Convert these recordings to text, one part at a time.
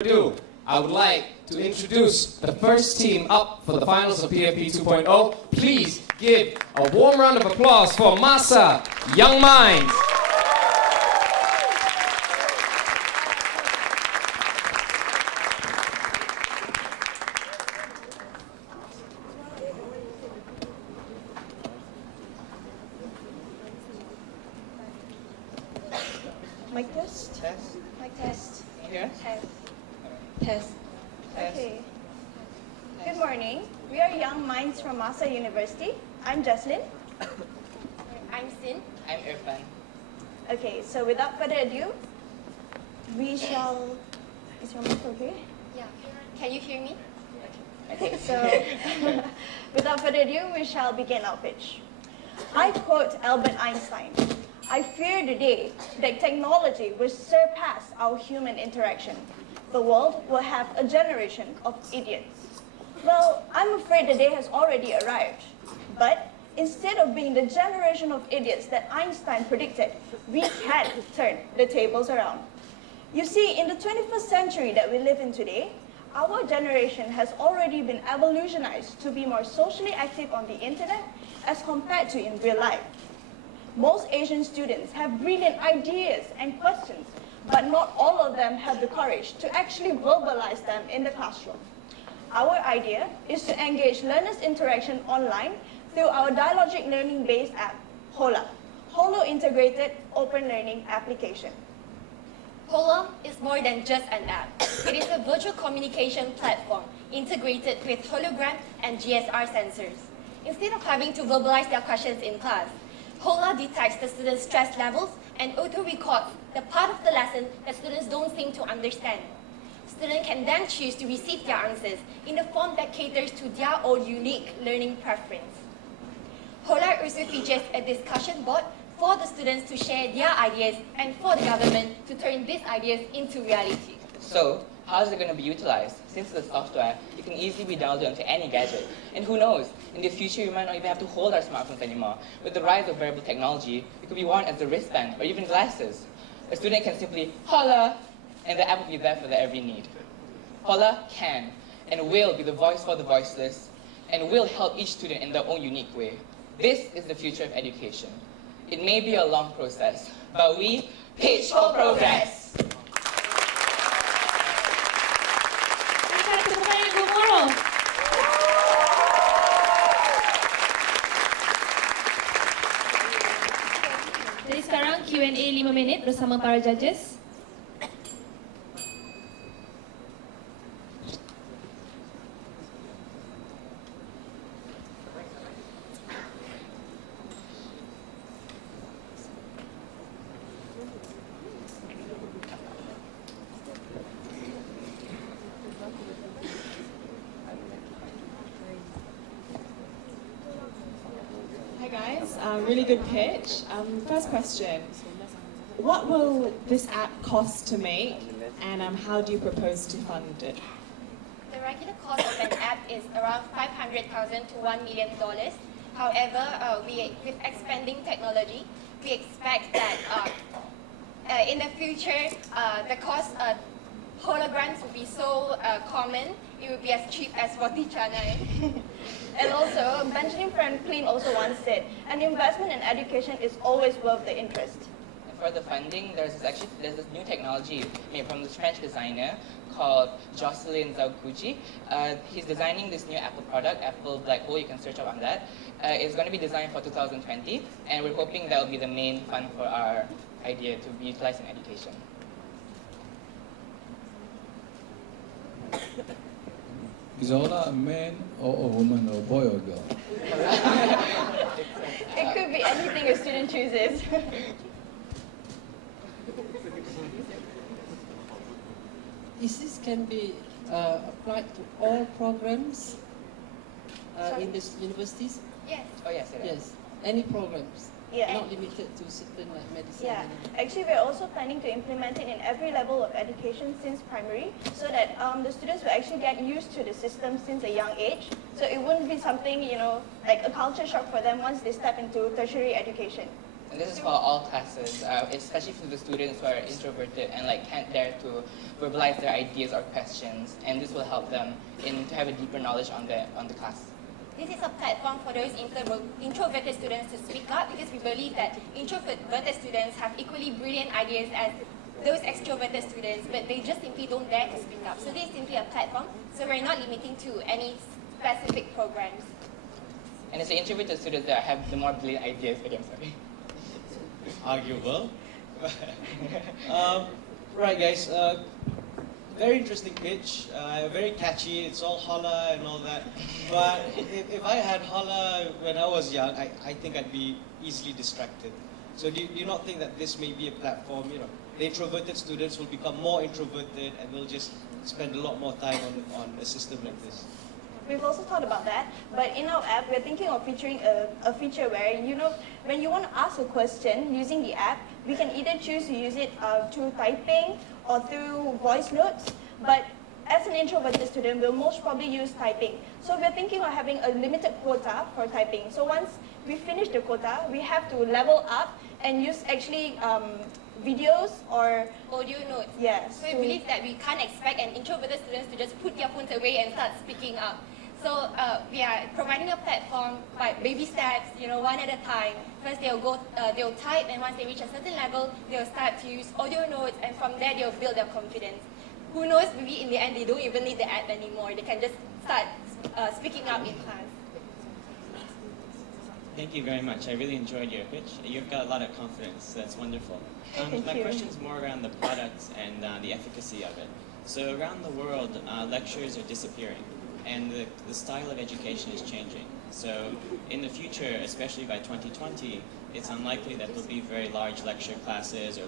I would like to introduce the first team up for the finals of PFP 2.0. Please give a warm round of applause for Masa Young Minds. Mic test? Test. Mic test. Here? Test. Test. Okay. Good morning. We are Young Minds from Masa University. I'm Jaslyn. I'm Sin. I'm Irfan. Okay, so without further ado, we shall... Is your mic okay? Yeah. Can you hear me? Okay, so without further ado, we shall begin our pitch. I quote Albert Einstein. I fear the day that technology will surpass our human interaction. The world will have a generation of idiots. Well, I'm afraid the day has already arrived. But instead of being the generation of idiots that Einstein predicted, we can turn the tables around. You see, in the 21st century that we live in today, our generation has already been evolutionized to be more socially active on the internet as compared to in real life. Most Asian students have brilliant ideas and questions, but not all of them have the courage to actually verbalize them in the classroom. Our idea is to engage learners' interaction online through our dialogic learning-based app, HOLA, Holo Integrated Open Learning Application. Hola is more than just an app. It is a virtual communication platform integrated with hologram and GSR sensors. Instead of having to verbalize their questions in class, Hola detects the students' stress levels and auto-records the part of the lesson that students don't seem to understand. Students can then choose to receive their answers in a form that caters to their own unique learning preference. Hola also features a discussion board for the students to share their ideas and for the government to turn these ideas into reality. So, how is it going to be utilized? Since it's a software, it can easily be downloaded onto any gadget. And who knows, in the future we might not even have to hold our smartphones anymore. With the rise of wearable technology, it could be worn as a wristband or even glasses. A student can simply holla, and the app will be there for their every need. Hola can and will be the voice for the voiceless, and will help each student in their own unique way. This is the future of education. It may be a long process, but we pitch for progress. Jadi sekarang Q&A 5 minit bersama para judges. Hi guys, really good pitch. First question, what will this app cost to make and how do you propose to fund it? The regular cost of an app is around $500,000 to $1 million. However, with expanding technology, we expect that in the future, the cost of holograms will be so common, it will be as cheap as roti canai. And also, Benjamin Franklin also once said, an investment in education is always worth the interest. And for the funding, there's this new technology made from this French designer called Jocelyn Zaukuchi. He's designing this new Apple product, Apple Black Hole. You can search up on that. It's going to be designed for 2020, and we're hoping that will be the main fund for our idea to be utilized in education. Is Ola a man or a woman or a boy or girl? It could be anything a student chooses. This can be applied to all programs in these universities? Yes. Oh yes, it is. Yes, any programs, Yeah. not limited to certain like medicine. Yeah, actually we're also planning to implement it in every level of education since primary, so that the students will actually get used to the system since a young age. So it wouldn't be something, like a culture shock for them once they step into tertiary education. And this is for all classes, especially for the students who are introverted and can't dare to verbalize their ideas or questions. And this will help them to have a deeper knowledge on the class. This is a platform for those introverted students to speak up, because we believe that introverted students have equally brilliant ideas as those extroverted students, but they just simply don't dare to speak up. So this is simply a platform, so we're not limiting to any specific programs. And it's the introverted students that have the more brilliant ideas. Again, sorry. Arguable. Right, guys. Very interesting pitch. Very catchy. It's all holla and all that. But if I had holla when I was young, I think I'd be easily distracted. So do you not think that this may be a platform? The introverted students will become more introverted and they'll just spend a lot more time on a system like this. We've also thought about that, but in our app, we're thinking of featuring a feature where, when you want to ask a question using the app, we can either choose to use it through typing or through voice notes, but as an introverted student, we'll most probably use typing. So we're thinking of having a limited quota for typing. So once we finish the quota, we have to level up and use actually videos or audio notes. Yes. So we believe that we can't expect an introverted students to just put their phones away and start speaking up. So we are providing a platform by baby steps, one at a time. First they'll type, and once they reach a certain level, they'll start to use audio notes, and from there they'll build their confidence. Who knows, maybe in the end they don't even need the app anymore. They can just start speaking up in class. Thank you very much. I really enjoyed your pitch. You've got a lot of confidence. That's wonderful. My question is more around the product and the efficacy of it. So around the world, lectures are disappearing, and the style of education is changing. So in the future, especially by 2020, it's unlikely that there'll be very large lecture classes or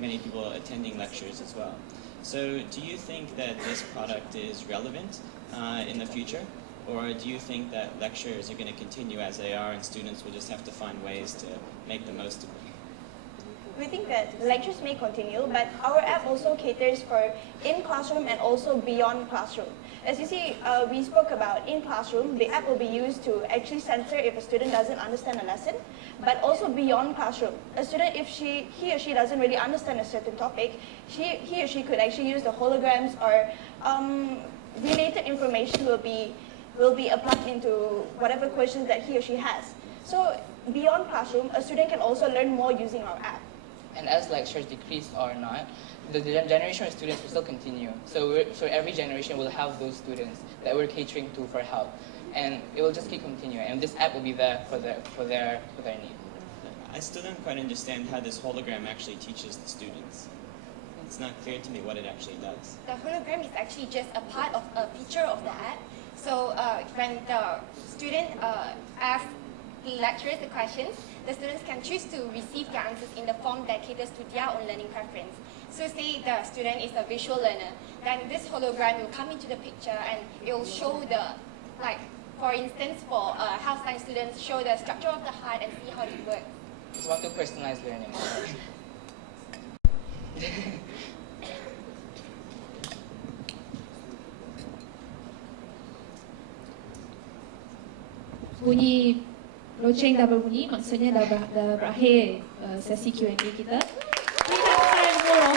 many people attending lectures as well. So do you think that this product is relevant in the future? Or do you think that lectures are going to continue as they are and students will just have to find ways to make the most of it? We think that lectures may continue, but our app also caters for in-classroom and also beyond classroom. As you see, we spoke about in classroom, the app will be used to actually censor if a student doesn't understand a lesson, but also beyond classroom. A student, if he or she doesn't really understand a certain topic, he or she could actually use the holograms or related information will be applied into whatever questions that he or she has. So beyond classroom, a student can also learn more using our app. And as lectures decrease or not, the generation of students will still continue. So every generation will have those students that we're catering to for help, and it will just keep continuing. And this app will be there for their need. I still don't quite understand how this hologram actually teaches the students. It's not clear to me what it actually does. The hologram is actually just a part of a feature of the app. So when the student asks the lecturers the questions, the students can choose to receive their answers in the form that caters to their own learning preference. So say the student is a visual learner, then this hologram will come into the picture and it will show for instance, for health science students, show the structure of the heart and see how it works. It's one to personalized learning. Bunyi loceng dah berbunyi, maksudnya dah berakhir sesi Q&A kita. We have time for.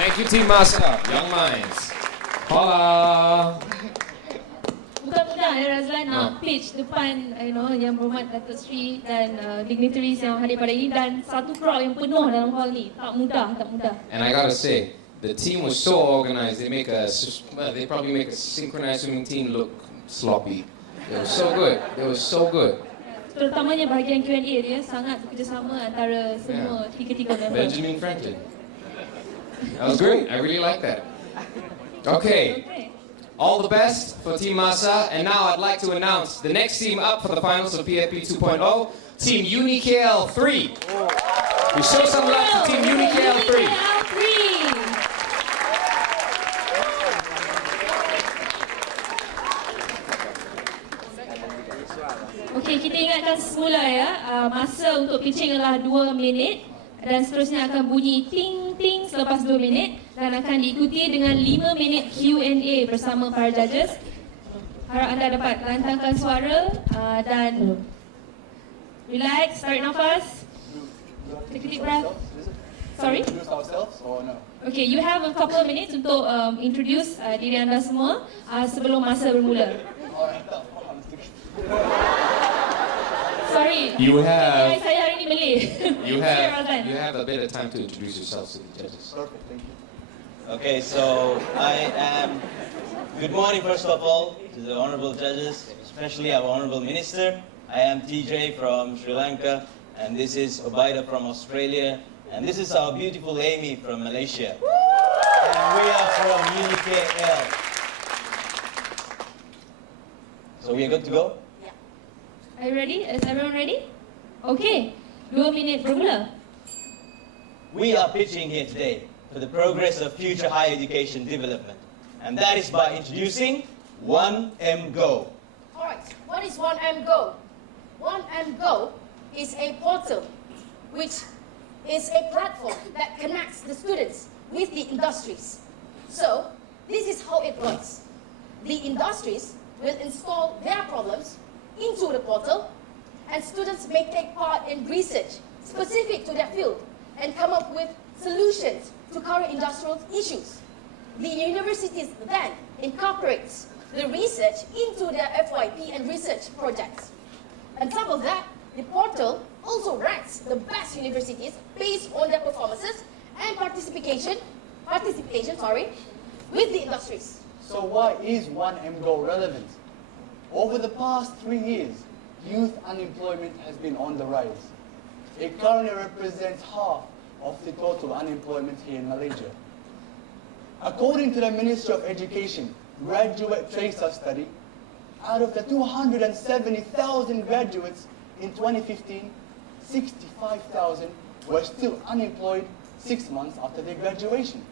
Thank you, Team Masa, Young Minds. Hola. Mudah-mudahan Razlan nak pitch depan Yang Berhormat Datuk Seri dan dignitaries yang hadir pada ini dan satu crowd yang penuh dalam hall ni. Tak mudah. And I gotta say, the team was so organized. They probably make a synchronized swimming team look sloppy. It was so good. Terutamanya bahagian Q&A dia sangat bekerjasama antara semua tiga member. Benjamin Franklin. That was great. I really like that. Okay. All the best for Team Masa. And now I'd like to announce the next team up for the finals of PFP 2.0, Team UniKL 3. We show some love to Team UniKL 3. Okey, kita ingatkan semula masa untuk pitching adalah 2 minit dan seterusnya akan bunyi ting-ting selepas 2 minit dan akan diikuti dengan 5 minit Q&A bersama para judges. Harap anda dapat lantangkan suara dan Relax, tarik nafas. Take a deep breath. Sorry? Introduce ourselves or no? Okay, you have a couple of minutes untuk introduce diri anda semua sebelum masa bermula. Sorry. You have Saya hari ni Malay. you Sorry about that. have a bit of time to introduce yourselves to the judges. Perfect, thank you. Okay, so I am. Good morning, first of all, to the honorable judges, especially our honorable minister. I am TJ from Sri Lanka, and this is Obaida from Australia, and this is our beautiful Amy from Malaysia. And we are from UKL. So we are good to go? Are you ready? Is everyone ready? Okay, 2 minit bermula. We are pitching here today for the progress of future higher education development, and that is by introducing 1MGo. Alright, what is 1MGo? 1MGo is a portal which is a platform that connects the students with the industries. So, this is how it works. The industries will install their problems into the portal, and students may take part in research specific to their field and come up with solutions to current industrial issues. The universities then incorporates the research into their FYP and research projects. On top of that, the portal also ranks the best universities based on their performances and participation with the industries. So why is 1MGo relevant? Over the past 3 years, youth unemployment has been on the rise. It currently represents half of the total unemployment here in Malaysia. According to the Ministry of Education Graduate Tracer Study, out of the 270,000 graduates in 2015, 65,000 were still unemployed 6 months after their graduation,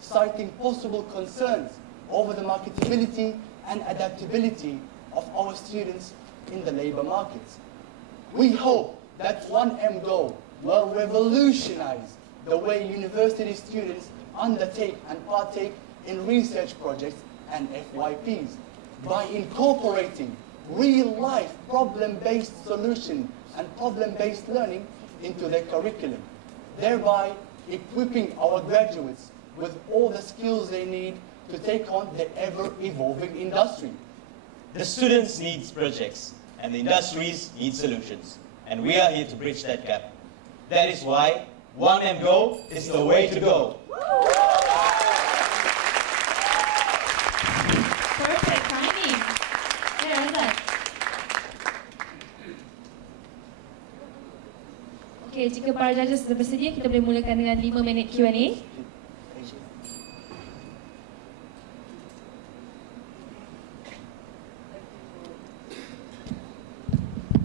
citing possible concerns over the marketability and adaptability of our students in the labor markets. We hope that 1MGo will revolutionize the way university students undertake and partake in research projects and FYPs by incorporating real-life problem-based solution and problem-based learning into their curriculum, thereby equipping our graduates with all the skills they need to take on the ever-evolving industry. The students need projects, and the industries need solutions. And we are here to bridge that gap. That is why 1MGo is the way to go. Perfect timing. Yeah, Azad. Okay, jika para judges sudah bersedia, kita boleh mulakan dengan 5 minit Q&A.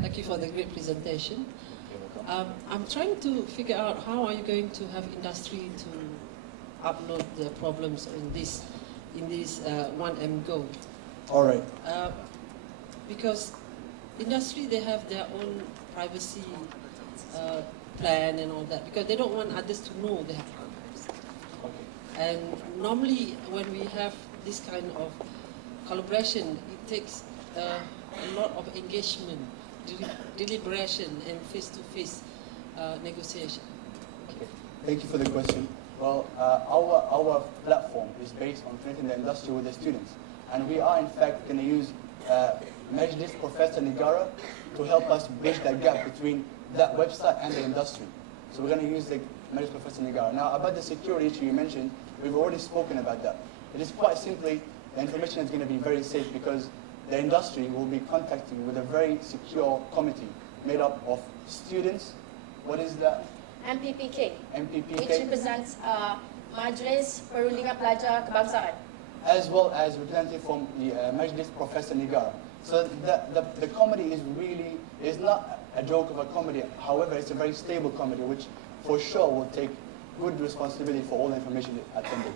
Thank you for the great presentation. I'm trying to figure out how are you going to have industry to upload the problems in this 1MGo. All right. Because industry, they have their own privacy plan and all that, because they don't want others to know they have problems. Okay. And normally when we have this kind of collaboration, it takes a lot of engagement, deliberation and face-to-face negotiation. Okay. Thank you for the question. Well, our platform is based on connecting the industry with the students, and we are in fact going to use Majlis Professor Negara to help us bridge that gap between that website and the industry. So we're going to use the Majlis Professor Negara. Now, about the security issue you mentioned, we've already spoken about that. It is quite simply, the information is going to be very safe because the industry will be contacting with a very secure committee made up of students. What is that? MPPK. MPPK. Which represents Majlis Perundingan Pelajar Kebangsaan. As well as representative from the Majlis Professor Negara. So the comedy is not a joke of a comedy. However, it's a very stable comedy, which for sure will take good responsibility for all the information attended.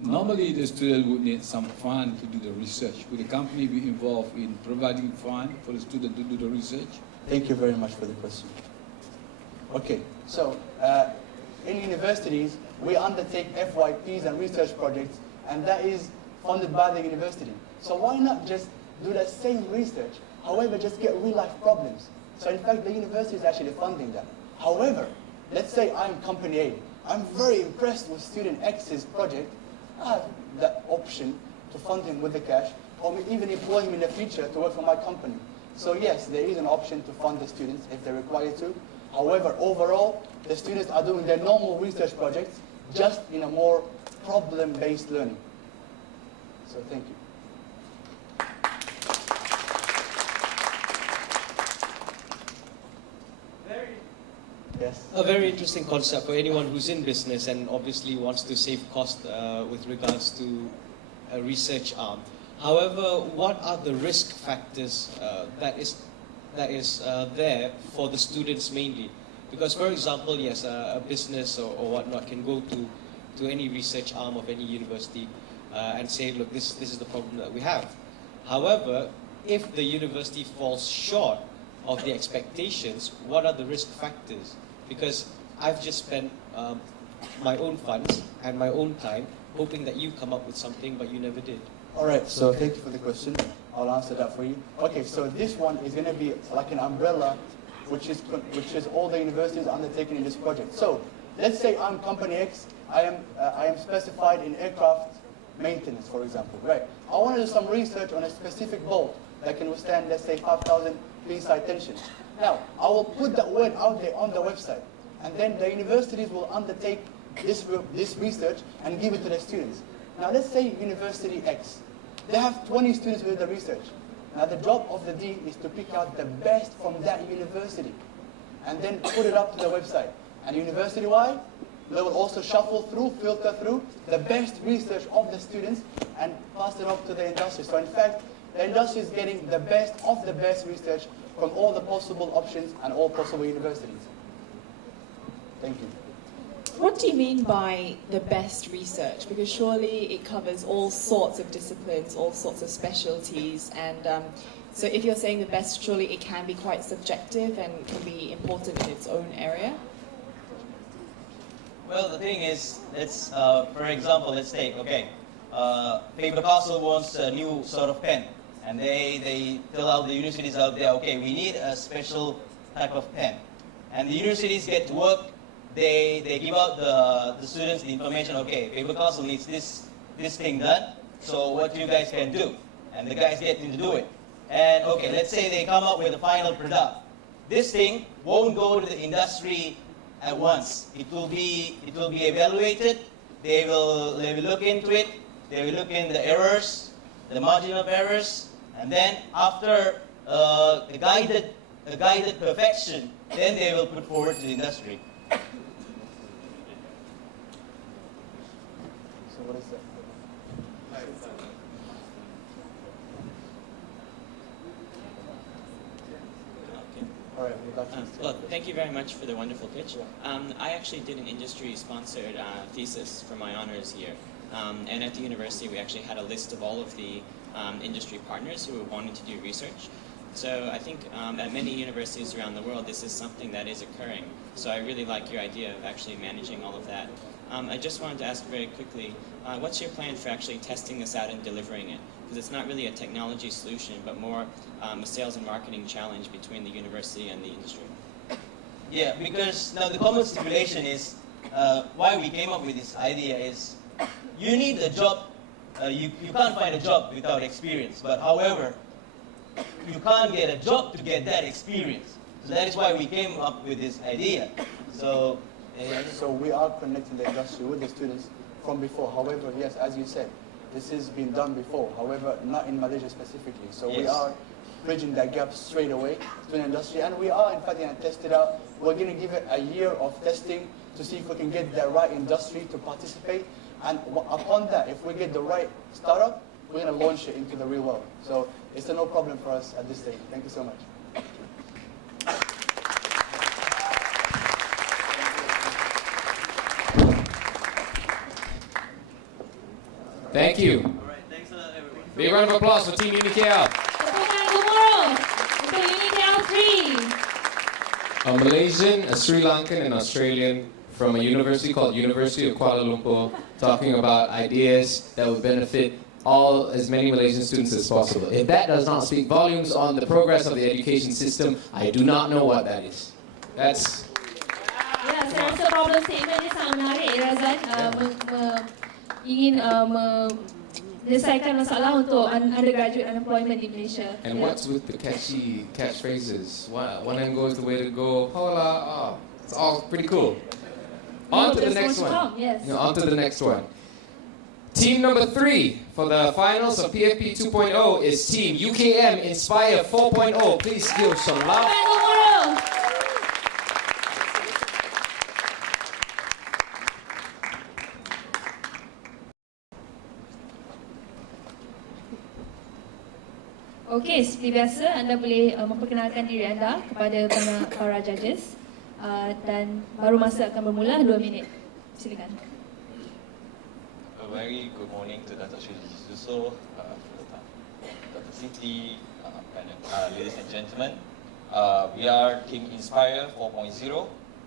Normally, the student would need some fund to do the research. Would the company be involved in providing fund for the student to do the research? Thank you very much for the question. Okay, so in universities, we undertake FYPs and research projects, and that is funded by the university. So why not just do that same research, however, just get real-life problems? So in fact, the university is actually funding that. However, let's say I'm company A. I'm very impressed with student X's project. I have the option to fund him with the cash, or even employ him in the future to work for my company. So yes, there is an option to fund the students if they're required to. However, overall, the students are doing their normal research projects just in a more problem-based learning. So thank you. Yes. A very interesting concept for anyone who's in business and obviously wants to save cost with regards to a research arm. However, what are the risk factors that is there for the students mainly? Because, for example, yes, a business or whatnot can go to any research arm of any university and say, look, this is the problem that we have. However, if the university falls short of the expectations, what are the risk factors? Because I've just spent my own funds and my own time hoping that you come up with something, but you never did. All right, so thank you for the question. I'll answer that for you. Okay, so this one is going to be like an umbrella, which is all the universities undertaking in this project. So let's say I'm company X. I am specified in aircraft maintenance, for example, right? I want to do some research on a specific bolt that can withstand, let's say, 5,000 psi tension. Now, I will put that word out there on the website, and then the universities will undertake this research and give it to the students. Now, let's say University X. They have 20 students with the research. Now, the job of the dean is to pick out the best from that university and then put it up to the website. And university-wide, they will also shuffle through, filter through the best research of the students and pass it off to the industry. So in fact, the industry is getting the best of the best research from all the possible options and all possible universities. Thank you. What do you mean by the best research? Because surely it covers all sorts of disciplines, all sorts of specialties, and so if you're saying the best, surely it can be quite subjective and can be important in its own area? Well, the thing is, let's, for example, let's take, okay, Faber-Castell wants a new sort of pen, and they tell out the universities out there, okay, we need a special type of pen. And the universities get to work, they give out the students the information, okay, Faber-Castell needs this thing done, so what you guys can do. And the guys get to do it. And okay, let's say they come up with a final product. This thing won't go to the industry at once. It will be evaluated. They will look into it. They will look in the errors, the margin of errors, and then after a guided perfection, then they will put forward to the industry. So what is that? All right, well, thank you very much for the wonderful pitch. I actually did an industry-sponsored thesis for my honors year. And at the university, we actually had a list of all of the industry partners who were wanting to do research. So I think at many universities around the world, this is something that is occurring. So I really like your idea of actually managing all of that. I just wanted to ask very quickly, what's your plan for actually testing this out and delivering it? Because it's not really a technology solution, but more a sales and marketing challenge between the university and the industry. Yeah, because now the common stipulation is, why we came up with this idea is, you need a job, you can't find a job without experience, but however, you can't get a job to get that experience. So that is why we came up with this idea. So we are connecting the industry with the students from before. However, yes, as you said, this has been done before. However, not in Malaysia specifically. So we are bridging that gap straight away to the industry, and we are in fact going to test it out. We're going to give it a year of testing to see if we can get the right industry to participate. And upon that, if we get the right startup, we're going to launch it into the real world. So it's a no problem for us at this stage. Thank you so much. Thank you. All right, thanks a lot, everyone. Big round of applause for Team UniKL. A Malaysian, a Sri Lankan, and Australian from a university called University of Kuala Lumpur, talking about ideas that would benefit as many Malaysian students as possible. If that does not speak volumes on the progress of the education system, I do not know what that is. That's... Ya, saya rasa problem statement ni sangat menarik, Razan. Ingin menyelesaikan masalah untuk undergraduate unemployment di Malaysia. And what's with the catchy catchphrases? One and go is the way to go. Hola, it's all pretty cool. On to the next one. Yes. On to the next one. Team number 3 for the finals of PFP 2.0 is Team UKM Inspire 4.0. Please give some love. Okey, seperti biasa, anda boleh memperkenalkan diri anda kepada para judges dan baru masa akan bermula 2 minit. Silakan. A very good morning to Dato' Sri Suso, Dr. Siti, ladies and gentlemen. We are Team Inspire 4.0.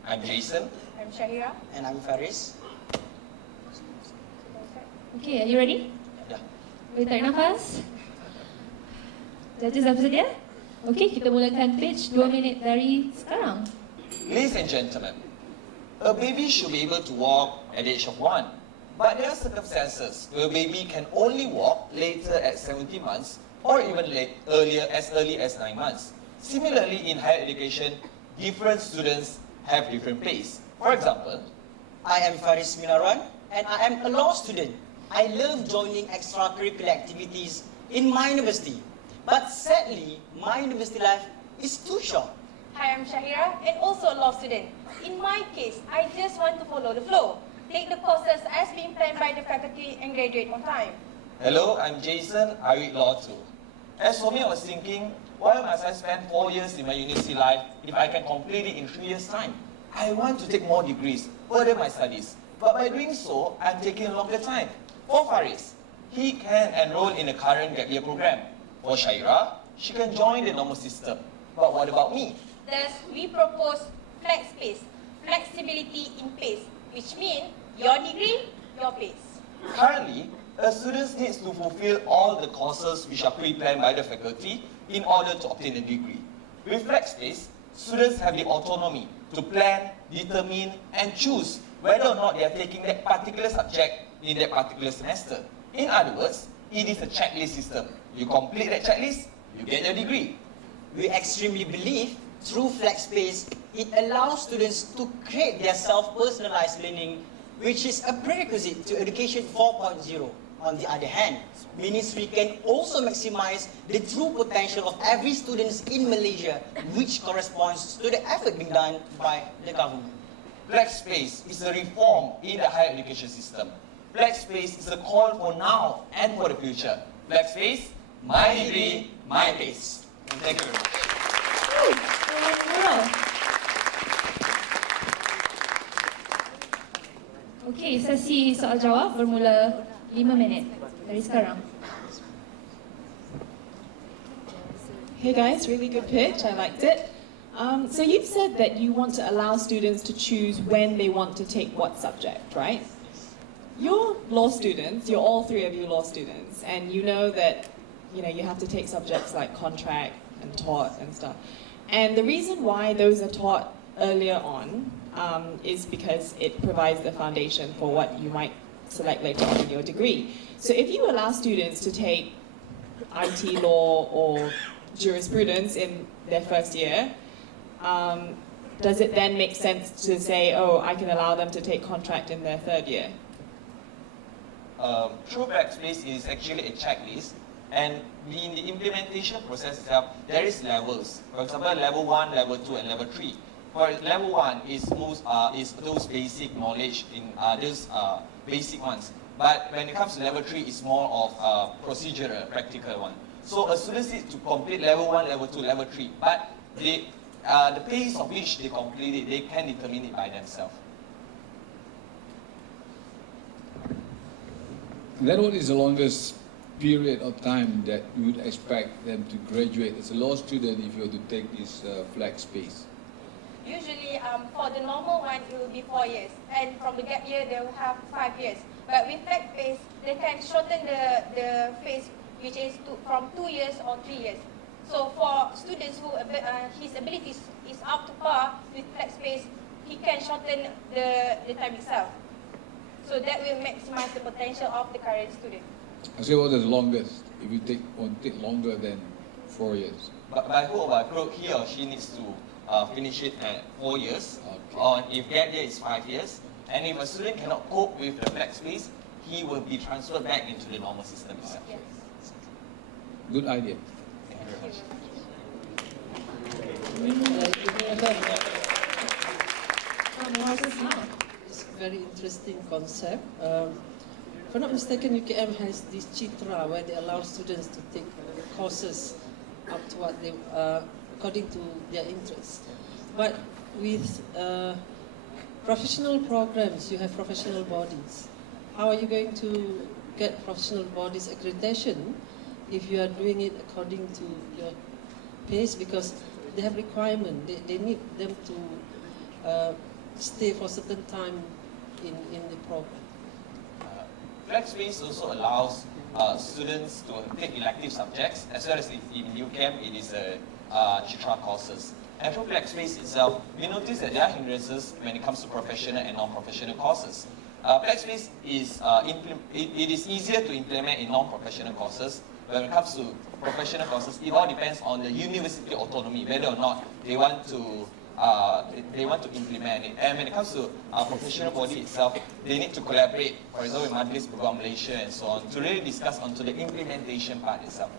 I'm Jason. I'm Shahira. And I'm Faris. Okay, are you ready? Yeah. Boleh tarik nafas? Judges apa saja? Okey, kita mulakan pitch 2 minit dari sekarang. Ladies and gentlemen, a baby should be able to walk at the age of 1. But there are circumstances where a baby can only walk later at 70 months or even as early as 9 months. Similarly, in higher education, different students have different pace. For example, I am Faris Minaran and I am a law student. I love joining extracurricular activities in my university. But sadly, my university life is too short. Hi, I'm Shahira and also a law student. In my case, I just want to follow the flow. Take the courses as being planned by the faculty and graduate on time. Hello, I'm Jason. I read law too. As for me, I was thinking, why must I spend 4 years in my university life if I can complete it in 3 years' time? I want to take more degrees, further my studies. But by doing so, I'm taking a longer time. For Faris, he can enroll in the current gap year program. For Shaira, she can join the normal system. But what about me? Thus, we propose flex pace, flexibility in pace, which means your degree, your pace. Currently, a student needs to fulfill all the courses which are pre-planned by the faculty in order to obtain a degree. With flex pace, students have the autonomy to plan, determine, and choose whether or not they are taking that particular subject in that particular semester. In other words, it is a checklist system. You complete that checklist, you get your degree. We extremely believe through FlexSpace, it allows students to create their self-personalized learning, which is a prerequisite to Education 4.0. On the other hand, Ministry can also maximize the true potential of every student in Malaysia, which corresponds to the effort being done by the government. FlexSpace is a reform in the higher education system. FlexSpace is a call for now and for the future. FlexSpace, my degree, my pace. And thank you very much. Okey, sesi soal jawab bermula 5 minit dari sekarang. Hey guys, really good pitch, I liked it. So you've said that you want to allow students to choose when they want to take what subject, right? You're law students, you're all 3 of you law students, and you know that you have to take subjects like contract and tort and stuff. And the reason why those are taught earlier on is because it provides the foundation for what you might select later on in your degree. So if you allow students to take IT law or jurisprudence in their first year, does it then make sense to say, oh, I can allow them to take contract in their 3rd year? True FlexSpace is actually a checklist, and in the implementation process itself, there is levels. For example, level 1, level 2, and level 3. For level 1 is those basic knowledge in those basic ones. But when it comes to level 3, it's more of procedural, practical one. So a student needs to complete level 1, level 2, level 3. But the pace of which they complete it, they can determine it by themselves. Then what is the longest period of time that you would expect them to graduate as a law student if you were to take this FlexSpace? Usually, for the normal one, it will be 4 years. And from the gap year, they will have 5 years. But with flex phase, they can shorten the phase, which is from 2 years or 3 years. So for students who his abilities is up to par with flex phase, he can shorten the time itself. So that will maximize the potential of the current student. I say what is the longest? If you won't take longer than 4 years. But by hook or by crook, he or she needs to finish it at 4 years. Or if gap year is 5 years. And if a student cannot cope with the flex phase, he will be transferred back into the normal system itself. Yes. Good idea. Thank you very much. It's a very interesting concept. If I'm not mistaken, UKM has this Chitra where they allow students to take courses up to what they, according to their interests. But with professional programs, you have professional bodies. How are you going to get professional bodies accreditation if you are doing it according to your pace? Because they have requirement. They need them to stay for a certain time in the program. Flex phase also allows students to take elective subjects, as well as in UCAM it is Chitra courses. And for flex phase itself, we notice that there are hindrances when it comes to professional and non-professional courses. Flex phase is it is easier to implement in non-professional courses. When it comes to professional courses, it all depends on the university autonomy, whether or not they want to implement it. And when it comes to professional body itself, they need to collaborate, for example, with Majlis Program Malaysia and so on, to really discuss onto the implementation part itself.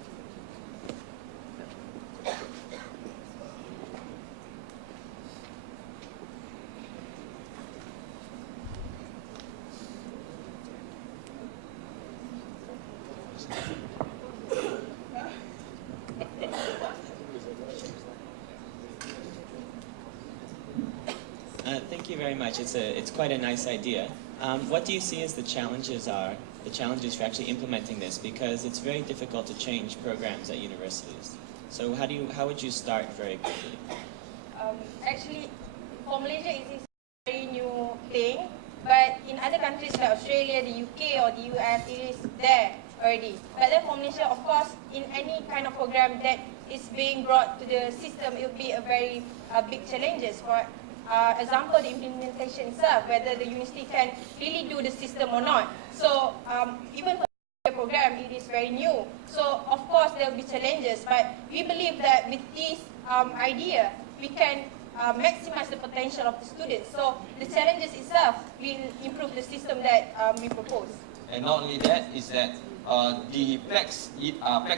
Thank you very much. It's quite a nice idea. What do you see as the challenges for actually implementing this? Because it's very difficult to change programs at universities. So how would you start very quickly? Actually, for Malaysia, it is a very new thing. But in other countries like Australia, the UK, or the US, it is there already. But then for Malaysia, of course, in any kind of program that is being brought to the system, it will be a very big challenges. For example, the implementation itself, whether the university can really do the system or not. So even for the program, it is very new. So of course, there will be challenges. But we believe that with this idea, we can maximize the potential of the students. So the challenges itself will improve the system that we propose. And not only that, is that the flex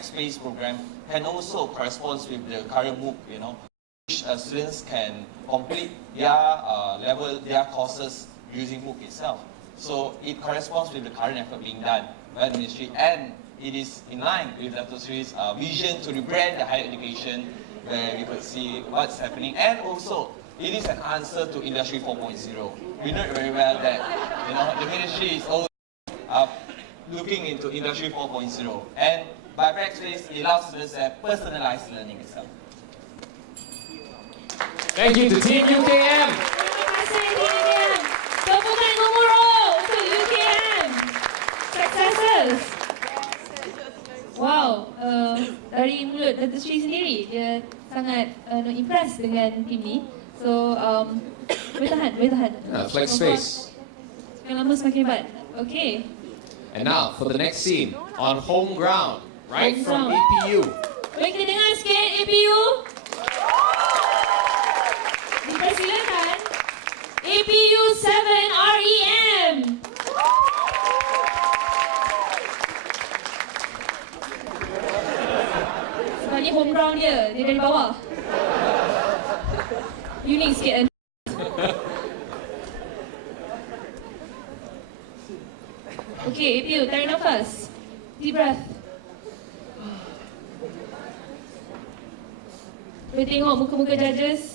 phase program can also correspond with the current MOOC, which students can complete their courses using MOOC itself. So it corresponds with the current effort being done by the ministry, and it is in line with Dr. Sri's vision to rebrand the higher education, where we could see what's happening. And also, it is an answer to Industry 4.0. We know very well that the ministry is also looking into Industry 4.0. And by flex phase, it allows students to have personalized learning itself. Thank you to Team UKM. Terima kasih UKM. Tepukan gemuruh untuk UKM. Successes. Wow, dari mulut Dr. Sri sendiri, dia sangat impressed dengan tim ni. So, boleh tahan. Flex space. Semakin lama semakin hebat. Okay. And now for the next scene on home ground, right Home from ground. APU. Boleh kita dengar sikit APU? Dipersilakan APU 7 REM. Sebab ni home ground dia dari bawah. Unik sikit kan? Okay, APU, tarik nafas. Deep breath. Boleh tengok muka-muka judges.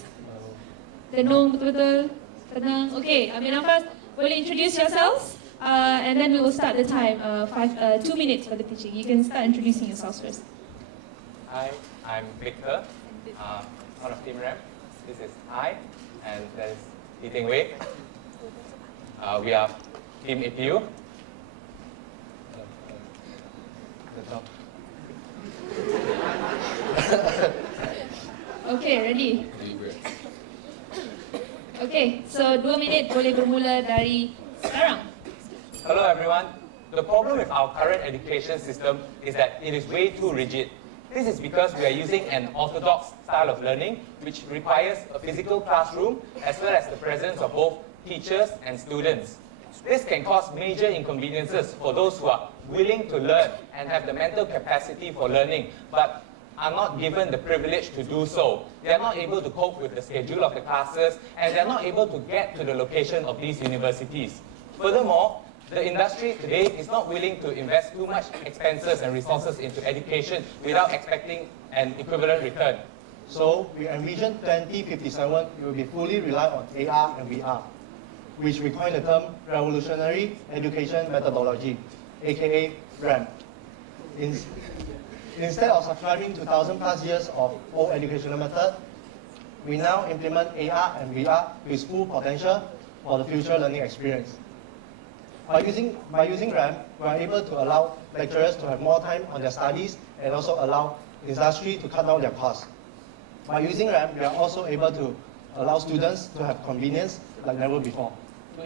Tenung betul-betul. Tenang. Okay, ambil nafas. Boleh introduce yourselves. And then we will start the time. 2 minutes for the teaching. You can start introducing yourselves first. Hi, I'm Victor, one of Team Rem. This is I, and that is Li Ting Wei. We are Team APU. the top. Okay, ready? Okay, so 2 minit boleh bermula dari sekarang. Hello everyone. The problem with our current education system is that it is way too rigid. This is because we are using an orthodox style of learning which requires a physical classroom as well as the presence of both teachers and students. This can cause major inconveniences for those who are willing to learn and have the mental capacity for learning, but are not given the privilege to do so. They are not able to cope with the schedule of the classes, and they are not able to get to the location of these universities. Furthermore, the industry today is not willing to invest too much expenses and resources into education without expecting an equivalent return. So we envision 2057 will be fully rely on AR and VR, which we coin the term revolutionary education methodology, aka RAM. Instead of subscribing to 1,000+ years of old educational method, we now implement AR and VR with full potential for the future learning experience. By using RAM, we are able to allow lecturers to have more time on their studies and also allow industry to cut down their costs. By using RAM, we are also able to allow students to have convenience like never before. To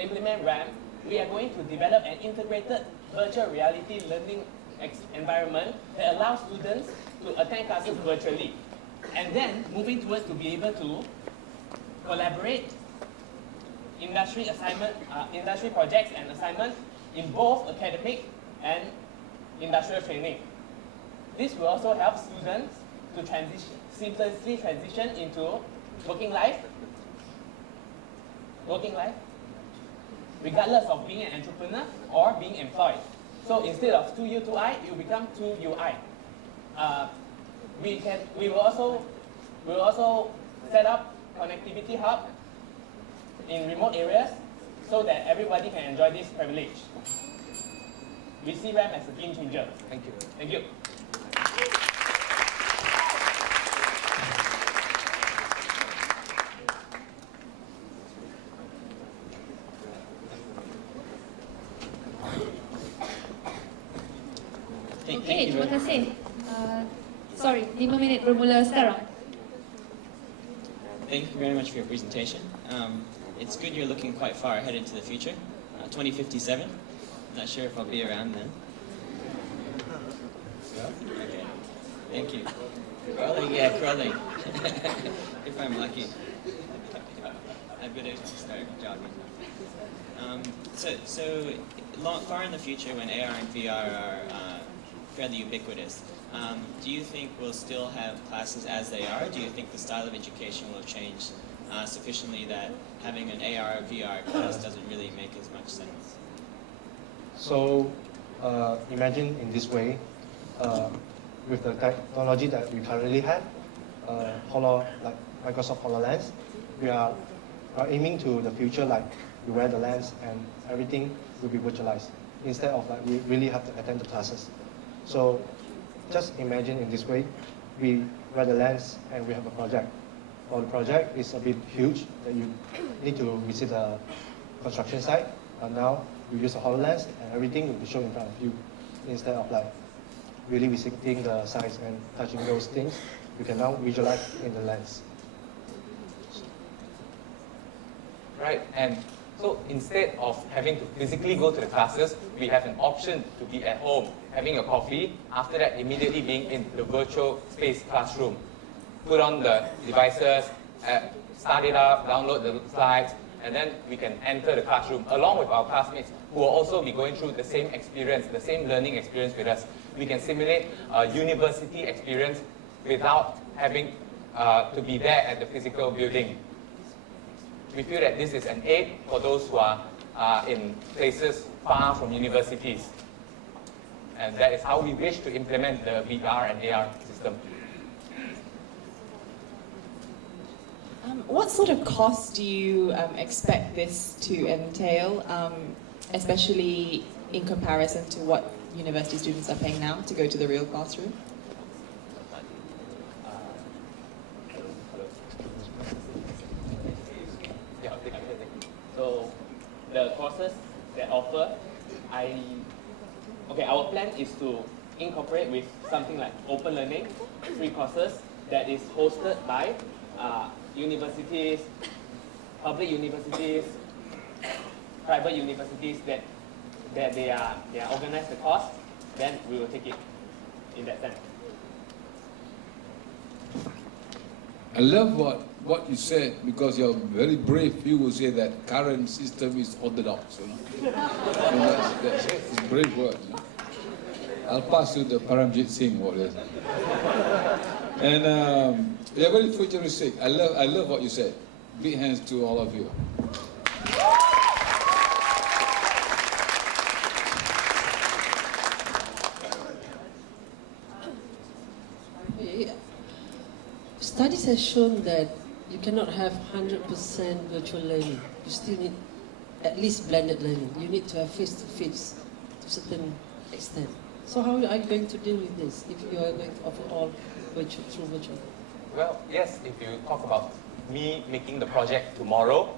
implement RAM, we are going to develop an integrated virtual reality learning environment that allows students to attend classes virtually. And then moving towards to be able to collaborate industry projects and assignments in both academic and industrial training. This will also help students to seamlessly transition into working life, regardless of being an entrepreneur or being employed. So instead of 2U, 2I, it will become 2UI. We will also set up connectivity hub in remote areas so that everybody can enjoy this privilege. We see RAM as a game changer. Thank you. Thank you. Okay, terima kasih. Sorry, 5 minit bermula sekarang. Thank you very much for your presentation. It's good you're looking quite far ahead into the future. 2057. Not sure if I'll be around then. Okay. Thank you. Crawling, yeah, crawling. If I'm lucky. I better start jogging. Far in the future, when AR and VR are fairly ubiquitous, do you think we'll still have classes as they are? Do you think the style of education will change sufficiently that having an AR or VR class doesn't really make as much sense? So imagine in this way, with the technology that we currently have, like Microsoft HoloLens, we are aiming to the future, like you wear the lens and everything will be virtualized, instead of like we really have to attend the classes. So just imagine in this way, we wear the lens and we have a project. Well, the project is a bit huge that you need to visit the construction site, and now you use the HoloLens and everything will be shown in front of you, instead of like really visiting the sites and touching those things. You can now visualize in the lens. Right, and so instead of having to physically go to the classes, we have an option to be at home, having a coffee, after that immediately being in the virtual space classroom. Put on the devices, start it up, download the slides, and then we can enter the classroom along with our classmates who will also be going through the same experience, the same learning experience with us. We can simulate a university experience without having to be there at the physical building. We feel that this is an aid for those who are in places far from universities. And that is how we wish to implement the VR and AR system. What sort of costs do you expect this to entail, especially in comparison to what university students are paying now to go to the real classroom? So the courses that offer, Okay, our plan is to incorporate with something like open learning, free courses that is hosted by universities, public universities, private universities that they are organized the course. Then we will take it in that sense. I love what you said, because you're very brave. You will say that current system is orthodox. That's brave words. I'll pass you the Paramjit Singh what it is. And you're very futuristic. I love what you said. Big hands to all of you. Studies have shown that you cannot have 100% virtual learning. You still need at least blended learning. You need to have face-to-face to a certain extent. So how are you going to deal with this if you are going to offer all virtual through virtual? Well, yes, if you talk about me making the project tomorrow,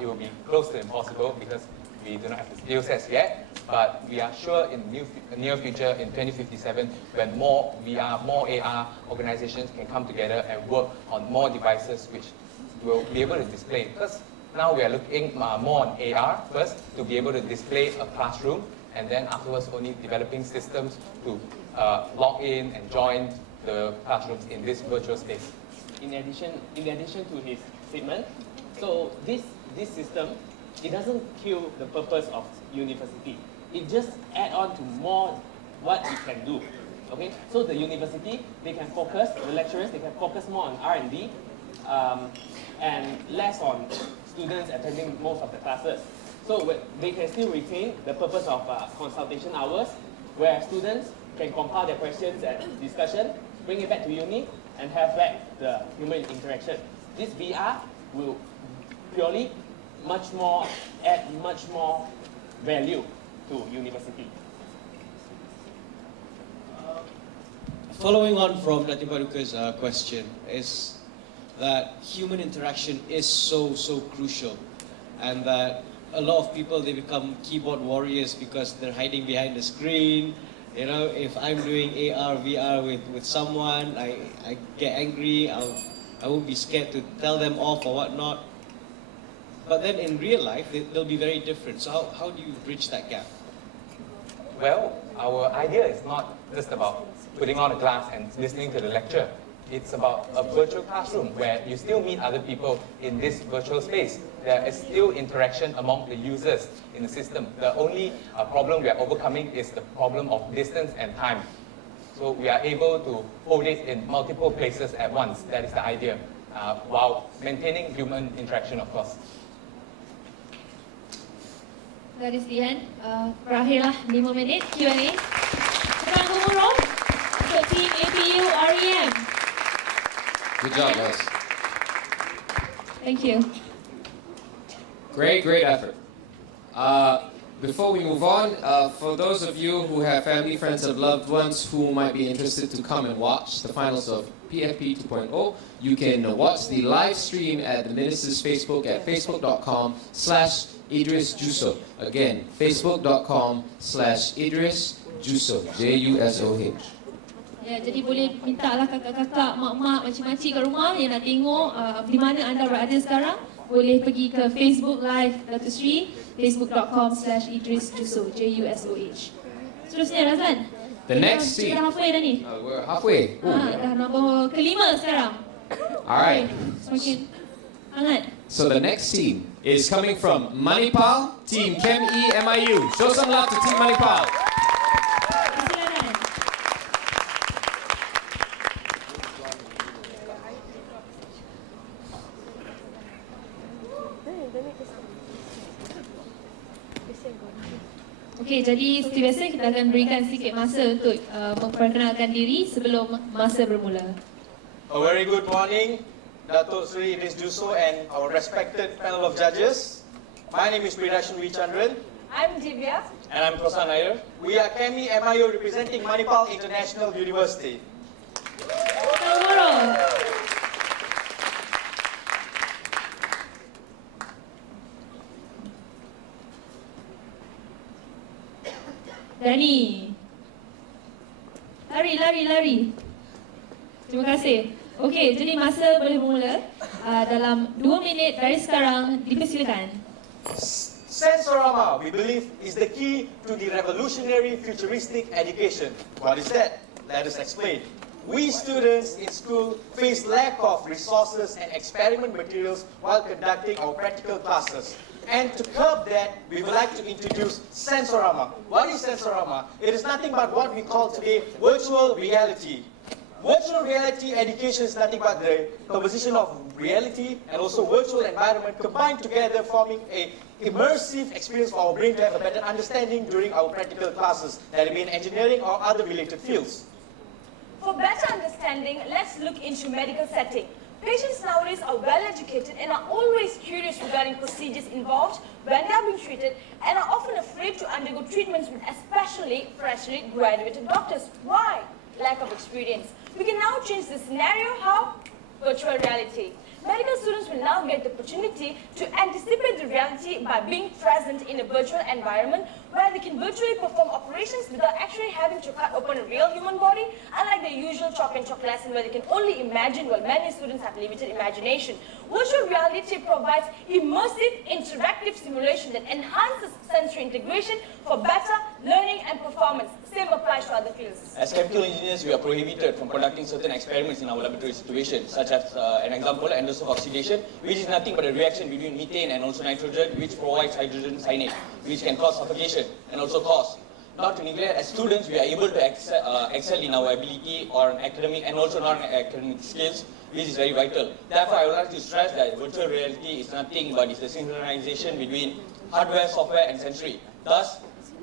it will be close to impossible because we do not have the skill sets yet. But we are sure in the near future, in 2057, when more VR, more AR organizations can come together and work on more devices which will be able to display. Because now we are looking more on AR first to be able to display a classroom, and then afterwards only developing systems to log in and join the classrooms in this virtual space. In addition to his statement, so this system, it doesn't kill the purpose of university. It just add on to more what it can do. Okay, so the university, they can focus, the lecturers, they can focus more on R&D and less on students attending most of the classes. So they can still retain the purpose of consultation hours, where students can compile their questions and discussion, bring it back to uni, and have back the human interaction. This VR will purely add much more value to university. Following on from Datin Paduka's question is that human interaction is so crucial, and that a lot of people, they become keyboard warriors because they're hiding behind the screen. You know, if I'm doing AR, VR with someone, I get angry, I won't be scared to tell them off or whatnot. But then in real life, they'll be very different. So how do you bridge that gap? Well, our idea is not just about putting on a glass and listening to the lecture. It's about a virtual classroom where you still meet other people in this virtual space. There is still interaction among the users in the system. The only problem we are overcoming is the problem of distance and time. So we are able to hold it in multiple places at once. That is the idea, while maintaining human interaction, of course. That is the end. Berakhirlah 5 minit Q&A. Sekarang gemuruh untuk tim APU REM. Good job, guys. Thank you. Great effort. Before we move on, for those of you who have family, friends, and loved ones who might be interested to come and watch the finals of PFP 2.0, you can watch the live stream at the Minister's Facebook at facebook.com/Idris Juso. Again, facebook.com/Idris Juso. Jusoh. Ya, jadi boleh mintalah kakak-kakak, mak-mak, makcik-makcik kat rumah yang nak tengok di mana anda berada sekarang, boleh pergi ke Facebook Live Datuk Sri, facebook.com/Idris Juso, Jusoh. Seterusnya, Razlan. The next Kita team. dah halfway dah ni. We're halfway. Dah nombor kelima sekarang. Alright. Semakin hangat. So the next team is coming from Manipal, Team Chem E MIU. Show some love to Team Manipal. Okey, jadi seperti biasa kita akan berikan sedikit masa untuk memperkenalkan diri sebelum masa bermula. A very good morning, Datuk Sri Idris Juso and our respected panel of judges. My name is Pridashan Wichandran. I'm Divya. And I'm Kosan Nair. We are Kemi MIU representing Manipal International University. Dani. Lari. Terima kasih. Okey, jadi masa boleh bermula. Dalam 2 minit dari sekarang, dipersilakan. Sensorama, we believe, is the key to the revolutionary futuristic education. What is that? Let us explain. We students in school face lack of resources and experiment materials while conducting our practical classes. And to curb that, we would like to introduce Sensorama. What is Sensorama? It is nothing but what we call today virtual reality. Virtual reality education is nothing but the composition of reality and also virtual environment combined together, forming a immersive experience for our brain to have a better understanding during our practical classes, that may be in engineering or other related fields. For better understanding, let's look into medical setting. Patients nowadays are well educated and are always curious regarding procedures involved when they are being treated and are often afraid to undergo treatments with especially freshly graduated doctors. Why? Lack of experience. We can now change the scenario. How? Virtual reality. Medical students will now get the opportunity to anticipate the reality by being present in a virtual environment where they can virtually perform operations without actually having to cut open a real human body, unlike the usual chalk and chalk lesson where they can only imagine, while many students have limited imagination. Virtual reality provides immersive, interactive simulation that enhances sensory integration for better learning and performance. Same applies to other fields. As chemical engineers, we are prohibited from conducting certain experiments in our laboratory situations, such as an example, endosol oxidation, which is nothing but a reaction between methane and also nitrogen, which provides hydrogen cyanide, which can cause suffocation and also cause. Not to neglect, as students, we are able to excel in our ability or academic and also non-academic skills, which is very vital. Therefore, I would like to stress that virtual reality is nothing but it's the synchronization between hardware, software, and sensory. Thus,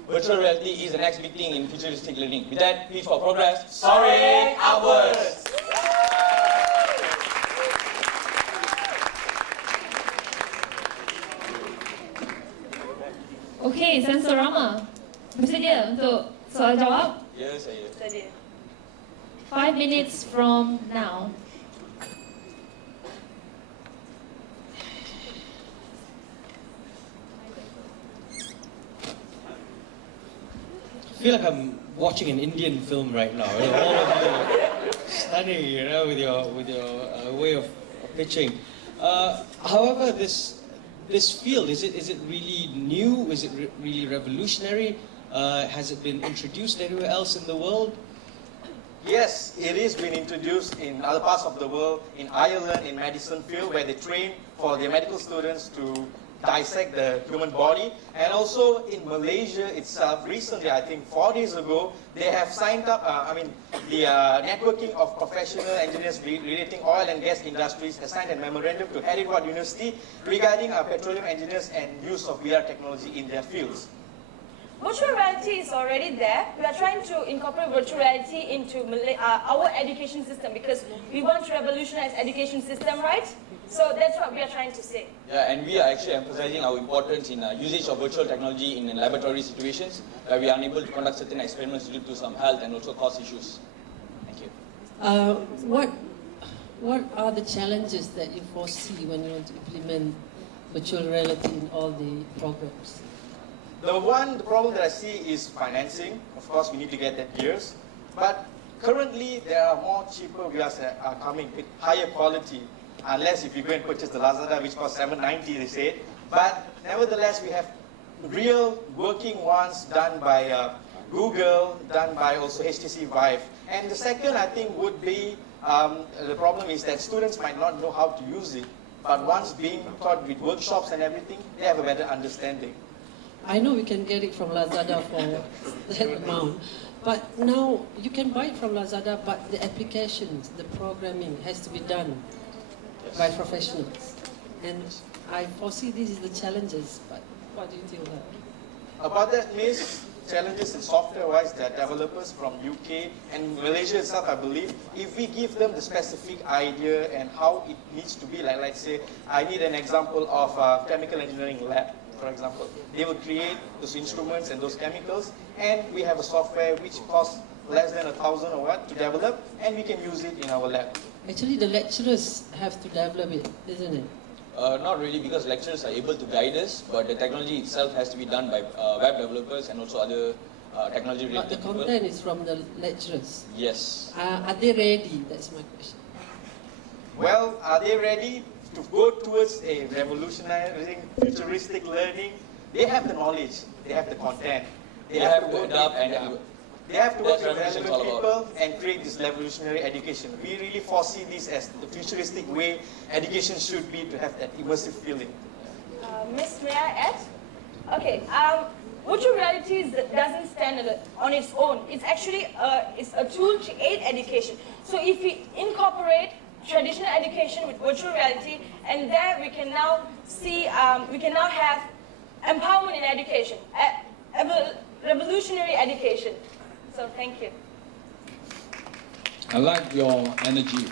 virtual reality is the next big thing in futuristic learning. With that, please for progress. Sorry, upwards! Okey, Sensorama. Bersedia untuk soal jawab? Ya, saya. 5 minutes from now. I feel like I'm watching an Indian film right now. All of you are stunning, with your way of pitching. However, this field, is it really new? Is it really revolutionary? Has it been introduced anywhere else in the world? Yes, it is being introduced in other parts of the world, in Ireland, in medicine field, where they train for their medical students to dissect the human body. And also in Malaysia itself, recently, I think 4 days ago, they have signed up, the networking of professional engineers relating oil and gas industries has signed a memorandum to Harvard University regarding petroleum engineers and use of VR technology in their fields. Virtual reality is already there. We are trying to incorporate virtual reality into our education system because we want to revolutionize education system, right? So that's what we are trying to say. Yeah, and we are actually emphasizing our importance in usage of virtual technology in laboratory situations where we are unable to conduct certain experiments due to some health and also cost issues. Thank you. What are the challenges that you foresee when you want to implement virtual reality in all the programs? The problem that I see is financing. Of course, we need to get that gears. But currently, there are more cheaper VRs that are coming with higher quality. Unless if you go and purchase the Lazada, which costs $7.90, they say. But nevertheless, we have real working ones done by Google, done by also HTC Vive. And the second, I think, would be the problem is that students might not know how to use it. But once being taught with workshops and everything, they have a better understanding. I know we can get it from Lazada for that amount, but now you can buy it from Lazada, but the applications, the programming has to be done by professionals. And I foresee these are the challenges, but what do you think of that? About that, Miss, challenges in software-wise, there are developers from UK and Malaysia itself, I believe. If we give them the specific idea and how it needs to be, like let's say, I need an example of a chemical engineering lab, for example. They will create those instruments and those chemicals, and we have a software which costs less than 1,000 or what to develop, and we can use it in our lab. Actually, the lecturers have to develop it, isn't it? Not really, because lecturers are able to guide us, but the technology itself has to be done by web developers and also other technology But related the content is from the lecturers. Yes. Are they ready? That's my question. Well, are they ready to go towards a revolutionizing, futuristic learning? They have the knowledge, they have the content. They have to adapt and they have to work that's with revolution is relevant all people about. and create this revolutionary education. We really foresee this as the futuristic way education should be, to have that immersive feeling. Miss, may I add? Okay, virtual reality doesn't stand on its own. It's actually it's a tool to aid education. So if we incorporate traditional education with virtual reality, and there we can now see, we can now have empowerment in education, revolutionary education. So thank you. I like your energy.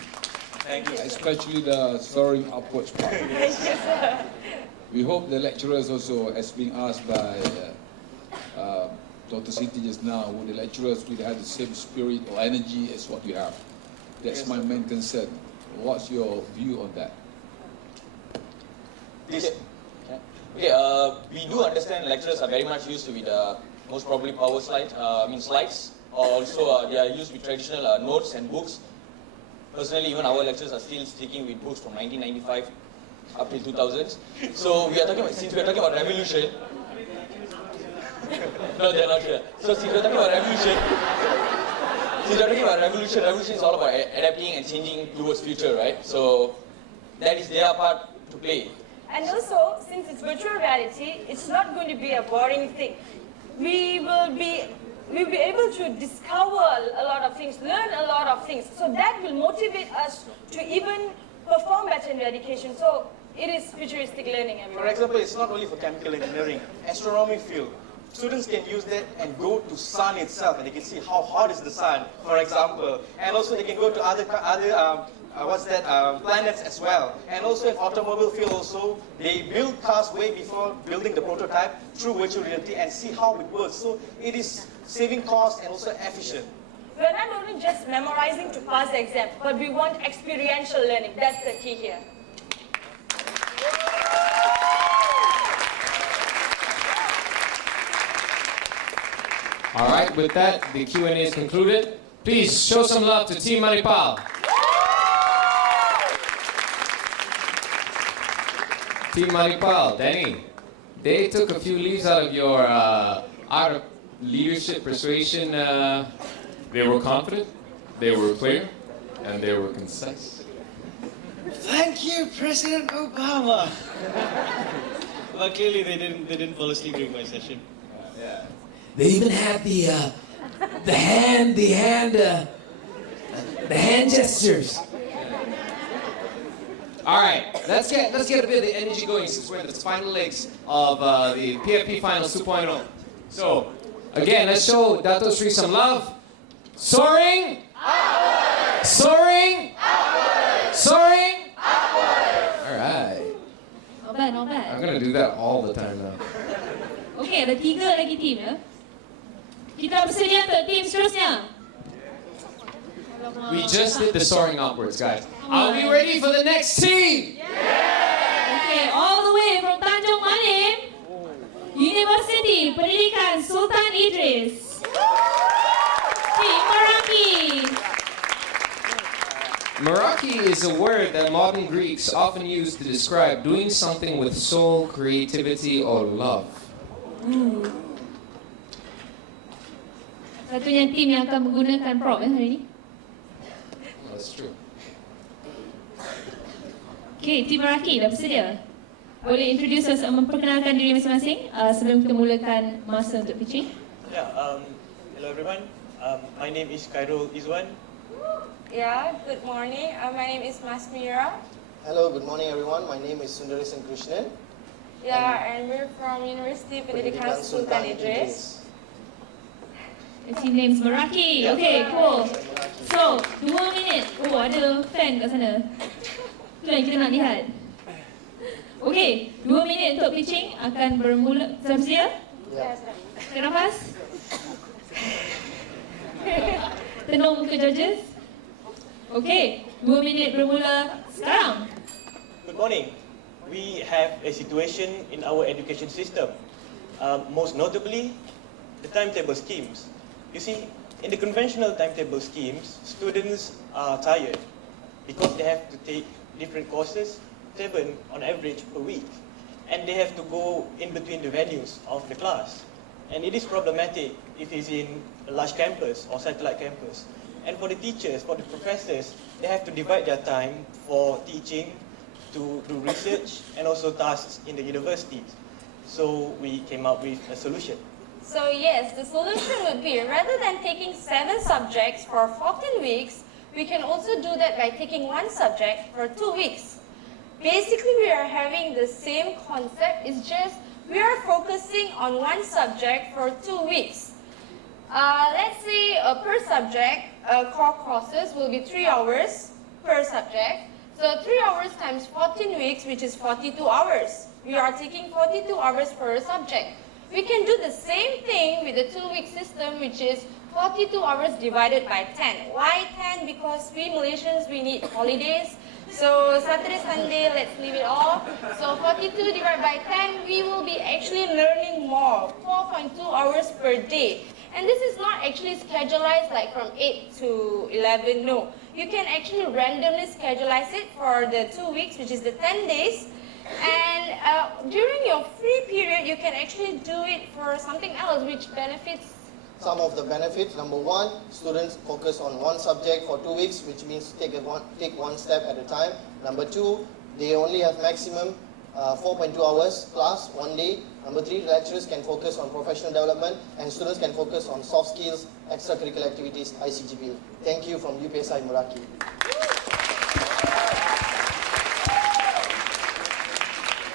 Thank you. Especially the soaring upwards part. Thank you, sir. We hope the lecturers also, as being asked by Dr. Siti just now, would the lecturers will have the same spirit or energy as what you have? That's my main concern. What's your view on that? Okay, we do understand lecturers are very much used to with most probably power slides, slides, or also they are used with traditional notes and books. Personally, even our lecturers are still sticking with books from 1995 up till 2000s. So we are talking about, since we are talking about revolution, no, they're not here. So since we are talking about revolution, revolution is all about adapting and changing towards future, right? So that is their part to play. And also, since it's virtual reality, it's not going to be a boring thing. We'll be able to discover a lot of things, learn a lot of things. So that will motivate us to even perform better in the education. So it is futuristic learning, everyone. For example, it's not only for chemical engineering, astronomy field. Students can use that and go to sun itself, and they can see how hot is the sun, for example. And also they can go to other planets as well. And also in automobile field also, they build cars way before building the prototype through virtual reality and see how it works. So it is saving cost and also efficient. We're not only just memorizing to pass the exam, but we want experiential learning. That's the key here. All right, with that, the Q&A is concluded. Please show some love to Team Manipal. Team Manipal, Danny, they took a few leaves out of your art of leadership persuasion. They were confident, they were clear, and they were concise. Thank you, President Obama. Well, clearly they didn't fall asleep during my session. Yeah. They even had the hand gestures. All right, let's get a bit of the energy going since we're in the final legs of the PFP Finals 2.0. So, again, let's show Dato Sri some love. Soaring, upward. Soaring, upward. Soaring, upward. All right. Not bad, not bad. I'm gonna do that all the time now. Okey, ada 3 lagi team ya. Kita bersedia untuk team seterusnya. We just did the soaring upwards, guys. Are we ready for the next team? Okay, all the way from Tanjung Malim, University Pendidikan Sultan Idris. Team Meraki. Meraki is a word that modern Greeks often use to describe doing something with soul, creativity, or love. Satunya tim yang akan menggunakan prop hari ini. That's true. Okay, tim Meraki dah bersedia? Boleh introduce us, memperkenalkan diri masing-masing sebelum kita mulakan masa untuk pitching? Yeah, hello everyone. My name is Khairul Izwan. Yeah, good morning. My name is Mas Mira. Hello, good morning everyone. My name is Sundarisan Krishnan. Yeah, and we're from University Pendidikan Sultan Idris. The team name's Meraki. Okay, cool. So, 2 minit. Oh, ada fan kat sana. Itu yang kita nak lihat. Okay, 2 minit untuk pitching akan bermula. Sudah bersedia? Ya. Tarik nafas. Tenung muka judges. Okay, 2 minit bermula sekarang. Good morning. We have a situation in our education system. Most notably, the timetable schemes. You see, in the conventional timetable schemes, students are tired because they have to take different courses, 7 on average per week, and they have to go in between the venues of the class. And it is problematic if it's in a large campus or satellite campus. And for the teachers, for the professors, they have to divide their time for teaching, to do research, and also tasks in the universities. So we came up with a solution. So yes, the solution would be, rather than taking 7 subjects for 14 weeks, we can also do that by taking 1 subject for 2 weeks. Basically, we are having the same concept, it's just we are focusing on 1 subject for 2 weeks. Let's say per subject, core courses will be 3 hours per subject. So 3 hours times 14 weeks, which is 42 hours. We are taking 42 hours per subject. We can do the same thing with the 2-week system, which is 42 hours divided by 10. Why 10? Because we Malaysians, we need holidays. So Saturday, Sunday, let's leave it off. So 42 divided by 10, we will be actually learning more, 4.2 hours per day. And this is not actually schedulized like from 8 to 11, no. You can actually randomly schedulize it for the 2 weeks, which is the 10 days. And during your free period, you can actually do it for something else which benefits. Some of the benefits, number 1, students focus on 1 subject for 2 weeks, which means take 1 step at a time. Number 2, they only have maximum 4.2 hours class 1 day. Number 3, lecturers can focus on professional development and students can focus on soft skills, extracurricular activities, ICGP. Thank you from UPSI Meraki.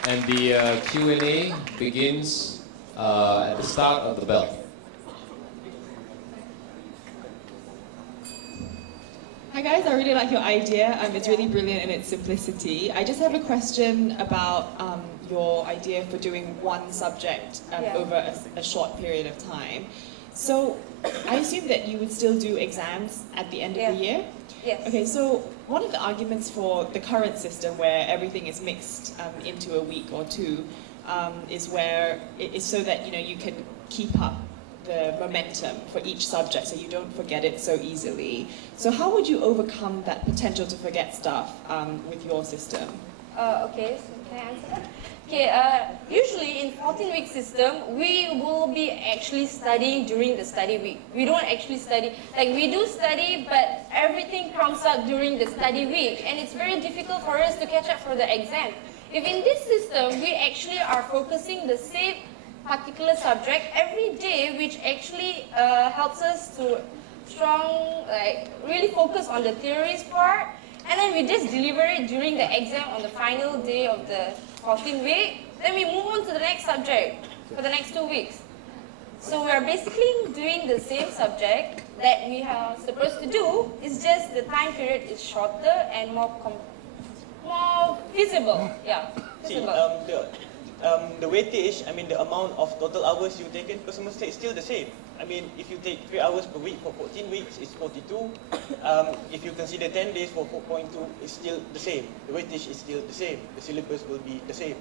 And the Q&A begins at the start of the bell. Hi guys, I really like your idea. It's really brilliant in its simplicity. I just have a question about your idea for doing 1 subject over a short period of time. So I assume that you would still do exams at the end of the year? Yes. Okay, so one of the arguments for the current system where everything is mixed into a week or 2 is where it's so that you can keep up the momentum for each subject so you don't forget it so easily. So how would you overcome that potential to forget stuff with your system? Okay, so can I answer that? Okay, usually in 14-week system, we will be actually studying during the study week. We don't actually study, like we do study, but everything comes up during the study week, and it's very difficult for us to catch up for the exam. If in this system, we actually are focusing the same particular subject every day, which actually helps us to really focus on the theories part, and then we just deliver it during the exam on the final day of the 14th week. Then we move on to the next subject for the next 2 weeks. So we are basically doing the same subject that we are supposed to do. It's just the time period is shorter and more feasible. Yeah, feasible. The weightage, the amount of total hours you've taken per semester is still the same. If you take 3 hours per week for 14 weeks, it's 42. If you consider 10 days for 4.2, it's still the same. The weightage is still the same. The syllabus will be the same.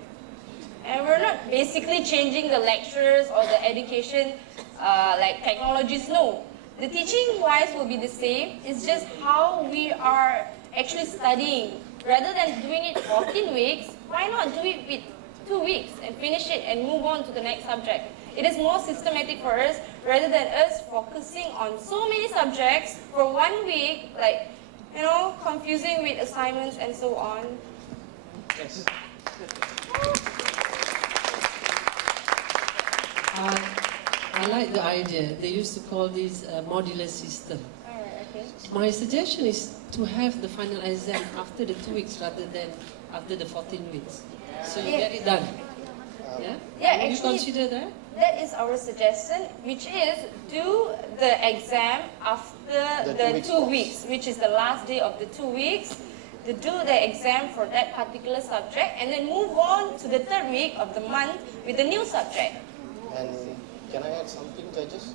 And we're not basically changing the lectures or the education like technologies, no. The teaching-wise will be the same. It's just how we are actually studying. Rather than doing it 14 weeks, why not do it with 2 weeks and finish it and move on to the next subject? It is more systematic for us rather than us focusing on so many subjects for 1 week, confusing with assignments and so on. Yes. I like the idea. They used to call this a modular system. Okay. My suggestion is to have the final exam after the 2 weeks rather than after the 14 weeks. So you get it done. Yeah, Would you actually, consider that? That is our suggestion, which is do the exam after the 2 weeks, which is the last day of the 2 weeks. To do the exam for that particular subject, and then move on to the 3rd week of the month with the new subject. And can I add something, judges?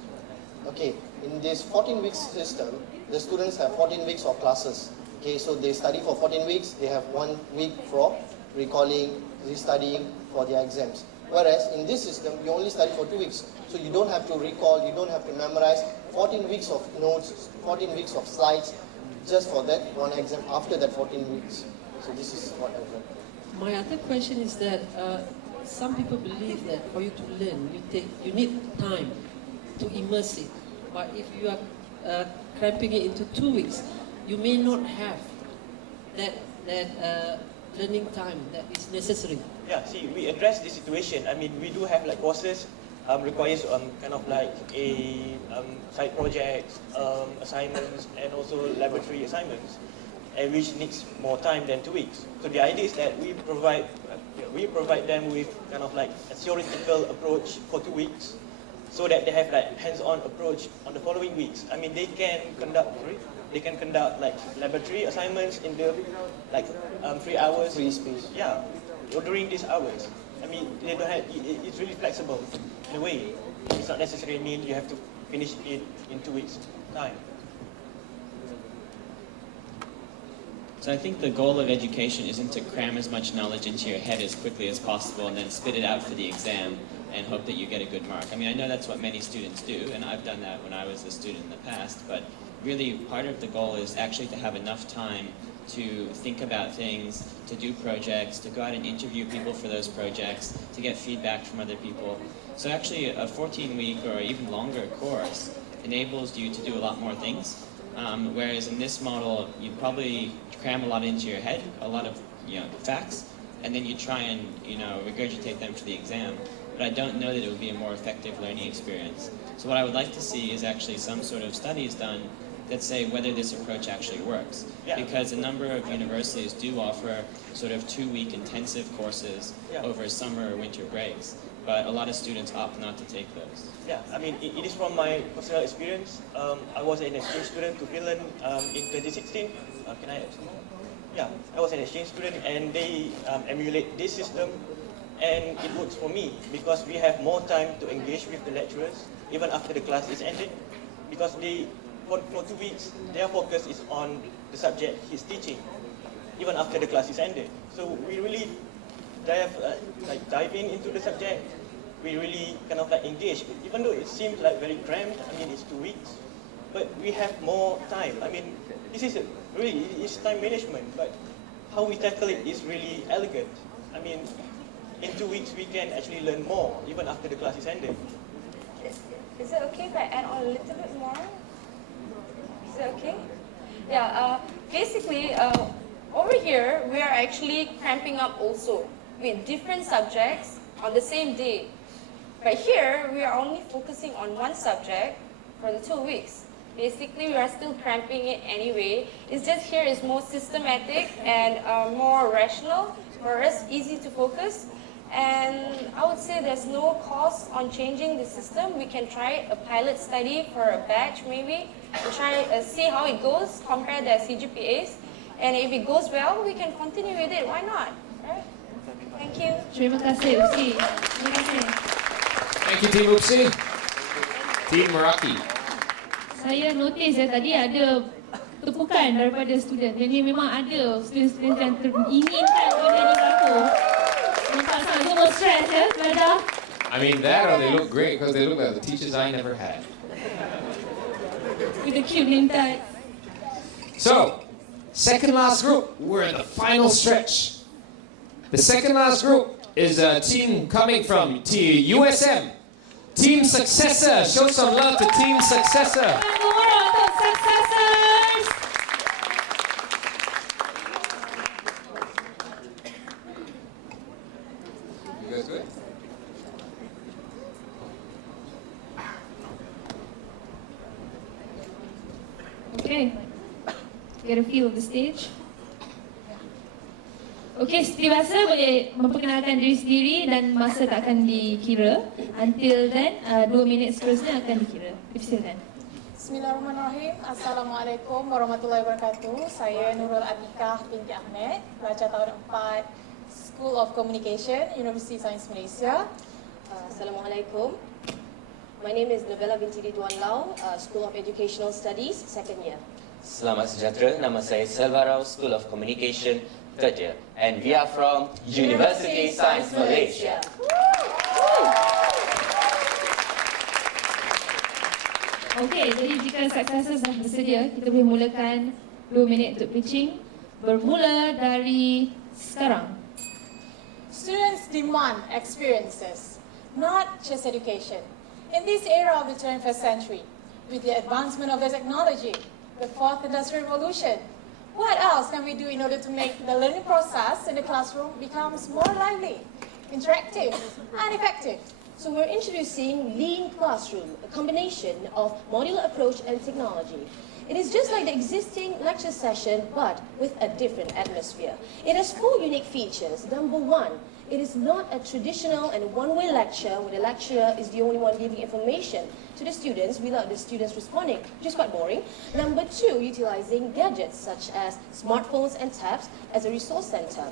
Okay, in this 14 weeks system, the students have 14 weeks of classes. Okay, so they study for 14 weeks, they have 1 week for recalling, restudying for their exams. Whereas in this system, you only study for 2 weeks. So you don't have to recall, you don't have to memorize 14 weeks of notes, 14 weeks of slides, just for that one exam after that 14 weeks. So this is what I've learned. My other question is that some people believe that for you to learn, you need time to immerse it. But if you are cramping it into 2 weeks, you may not have that learning time that is necessary. Yeah, see, we address this situation. I mean, we do have like courses requires kind of like a side projects, assignments, and also laboratory assignments, and which needs more time than 2 weeks. So the idea is that we provide them with kind of like a theoretical approach for 2 weeks, so that they have like hands-on approach on the following weeks. I mean, they can conduct like laboratory assignments in the like 3 hours. Free space. Yeah, or during these hours. I mean, they don't have. It's really flexible in a way. It's not necessarily mean you have to finish it in 2 weeks time. So I think the goal of education isn't to cram as much knowledge into your head as quickly as possible and then spit it out for the exam and hope that you get a good mark. I mean, I know that's what many students do, and I've done that when I was a student in the past, but really part of the goal is actually to have enough time to think about things, to do projects, to go out and interview people for those projects, to get feedback from other people. So actually a 14-week or even longer course enables you to do a lot more things. Whereas in this model, you probably cram a lot into your head, a lot of facts, and then you try and regurgitate them for the exam. But I don't know that it would be a more effective learning experience. So what I would like to see is actually some sort of studies done that say whether this approach actually works. Yeah. Because a number of universities do offer sort of 2-week intensive courses over summer or winter breaks, but a lot of students opt not to take those. Yeah, I mean, it is from my personal experience. I was an exchange student to Finland in 2016. Can I? Yeah, I was an exchange student, and they emulate this system, and it works for me because we have more time to engage with the lecturers even after the class is ended, because for 2 weeks their focus is on the subject he's teaching even after the class is ended. So we really dive into the subject. We really kind of like engage, even though it seems like very cramped. I mean, it's 2 weeks, but we have more time. I mean, this is really, it's time management, but how we tackle it is really elegant. I mean, in 2 weeks we can actually learn more even after the class is ended. Is it okay if I add on a little bit more? Is it okay? Yeah, basically, over here, we are actually cramping up also with different subjects on the same day. But here, we are only focusing on one subject for the 2 weeks. Basically, we are still cramping it anyway. It's just here is more systematic and more rational. For us, easy to focus. And I would say there's no cost on changing the system. We can try a pilot study for a batch maybe, to try see how it goes, compare their CGPAs. And if it goes well, we can continue with it. Why not? Right? Thank you. Terima kasih, Upsi. Terima kasih. Thank you, Team Upsi. Team Meraki. Saya notice tadi ada tepukan daripada student. Jadi memang ada student-student yang inginkan menjadi pelakon. Nampak sangat semua stress belajar. I mean that, or they look great because they look like the teachers I never had. With the cute name tag. So, second last group, we're in the final stretch. The second last group is a team coming from USM. Team Successor, show some love to Team Successor. You guys good? Okay, get a feel of the stage. Okay, seperti biasa boleh memperkenalkan diri sendiri dan masa tak akan dikira. Until then, 2 minit seterusnya akan dikira. Silakan. Bismillahirrahmanirrahim. Assalamualaikum warahmatullahi wabarakatuh. Saya Nurul Atikah binti Ahmed, pelajar tahun 4 School of Communication, University Sains Malaysia. Assalamualaikum. My name is Nabila binti Ridwan Lau, School of Educational Studies, 2nd year. Selamat sejahtera, nama saya Selvarau, School of Communication, 3rd year. And we are from University Sains Malaysia. Okey, jadi jika successors dah bersedia, kita boleh mulakan 2 minit untuk pitching. Bermula dari sekarang. Students demand experiences, not just education. In this era of the 21st century, with the advancement of the technology, the fourth industrial revolution, what else can we do in order to make the learning process in the classroom becomes more lively, interactive, and effective? So we're introducing Lean Classroom, a combination of modular approach and technology. It is just like the existing lecture session, but with a different atmosphere. It has 4 unique features. Number 1, it is not a traditional and one-way lecture where the lecturer is the only one giving information to the students without the students responding, which is quite boring. Number 2, utilizing gadgets such as smartphones and tabs as a resource center.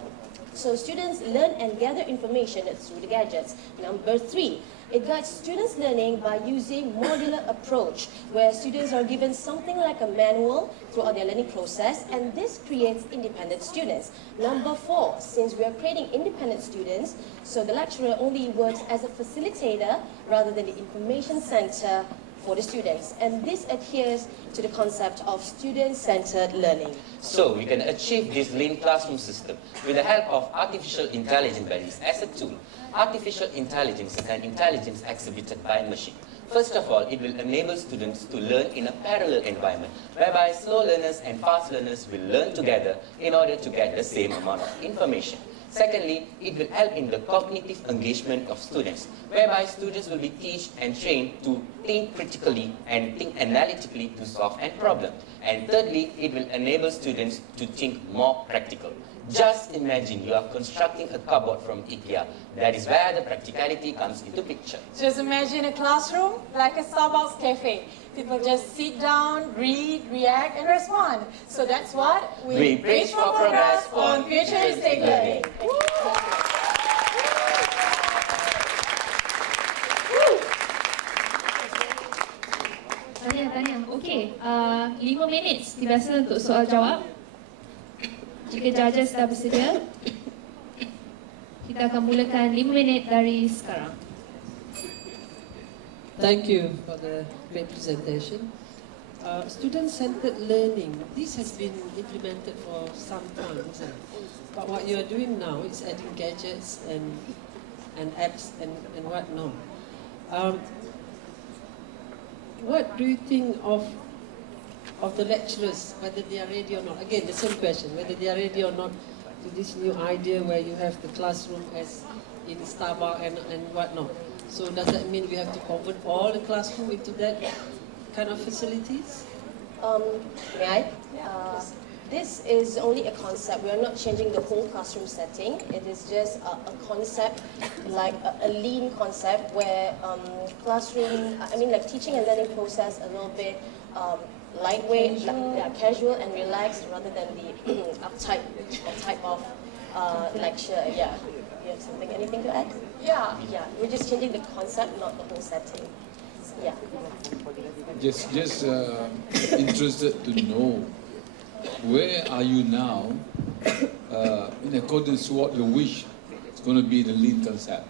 So students learn and gather information through the gadgets. Number 3, it guides students' learning by using modular approach, where students are given something like a manual throughout their learning process, and this creates independent students. Number 4, since we are creating independent students, so the lecturer only works as a facilitator rather than the information center for the students, and this adheres to the concept of student-centered learning. So we can achieve this lean classroom system with the help of artificial intelligence values as a tool. Artificial intelligence is an intelligence exhibited by a machine. First of all, it will enable students to learn in a parallel environment, whereby slow learners and fast learners will learn together in order to get the same amount of information. Secondly, it will help in the cognitive engagement of students, whereby students will be taught and trained to think critically and think analytically to solve a problem. And thirdly, it will enable students to think more practical. Just imagine you are constructing a cupboard from IKEA. That is where the practicality comes into picture. Just imagine a classroom like a Starbucks cafe. People just sit down, read, react, and respond. So that's what we preach for progress on futuristic learning. Tanya. Okey, 5 minit biasa untuk soal jawab. Jika judges dah bersedia, kita akan mulakan 5 minit dari sekarang. Thank you for the great presentation. Student-centered learning, this has been implemented for some time, isn't it? But what you are doing now is adding gadgets and apps and whatnot. What do you think of the lecturers, whether they are ready or not? Again, the same question, whether they are ready or not to this new idea where you have the classroom as in Starbucks and whatnot. So does that mean we have to convert all the classroom into that kind of facilities? May I? This is only a concept. We are not changing the whole classroom setting. It is just a concept, like a lean concept where classroom, like teaching and learning process a little bit lightweight, casual and relaxed rather than the uptight type of lecture. Yeah. You have anything to add? Yeah. We're just changing the concept, not the whole setting. Yeah. Just interested to know, where are you now in accordance to what you wish is going to be the lean concept?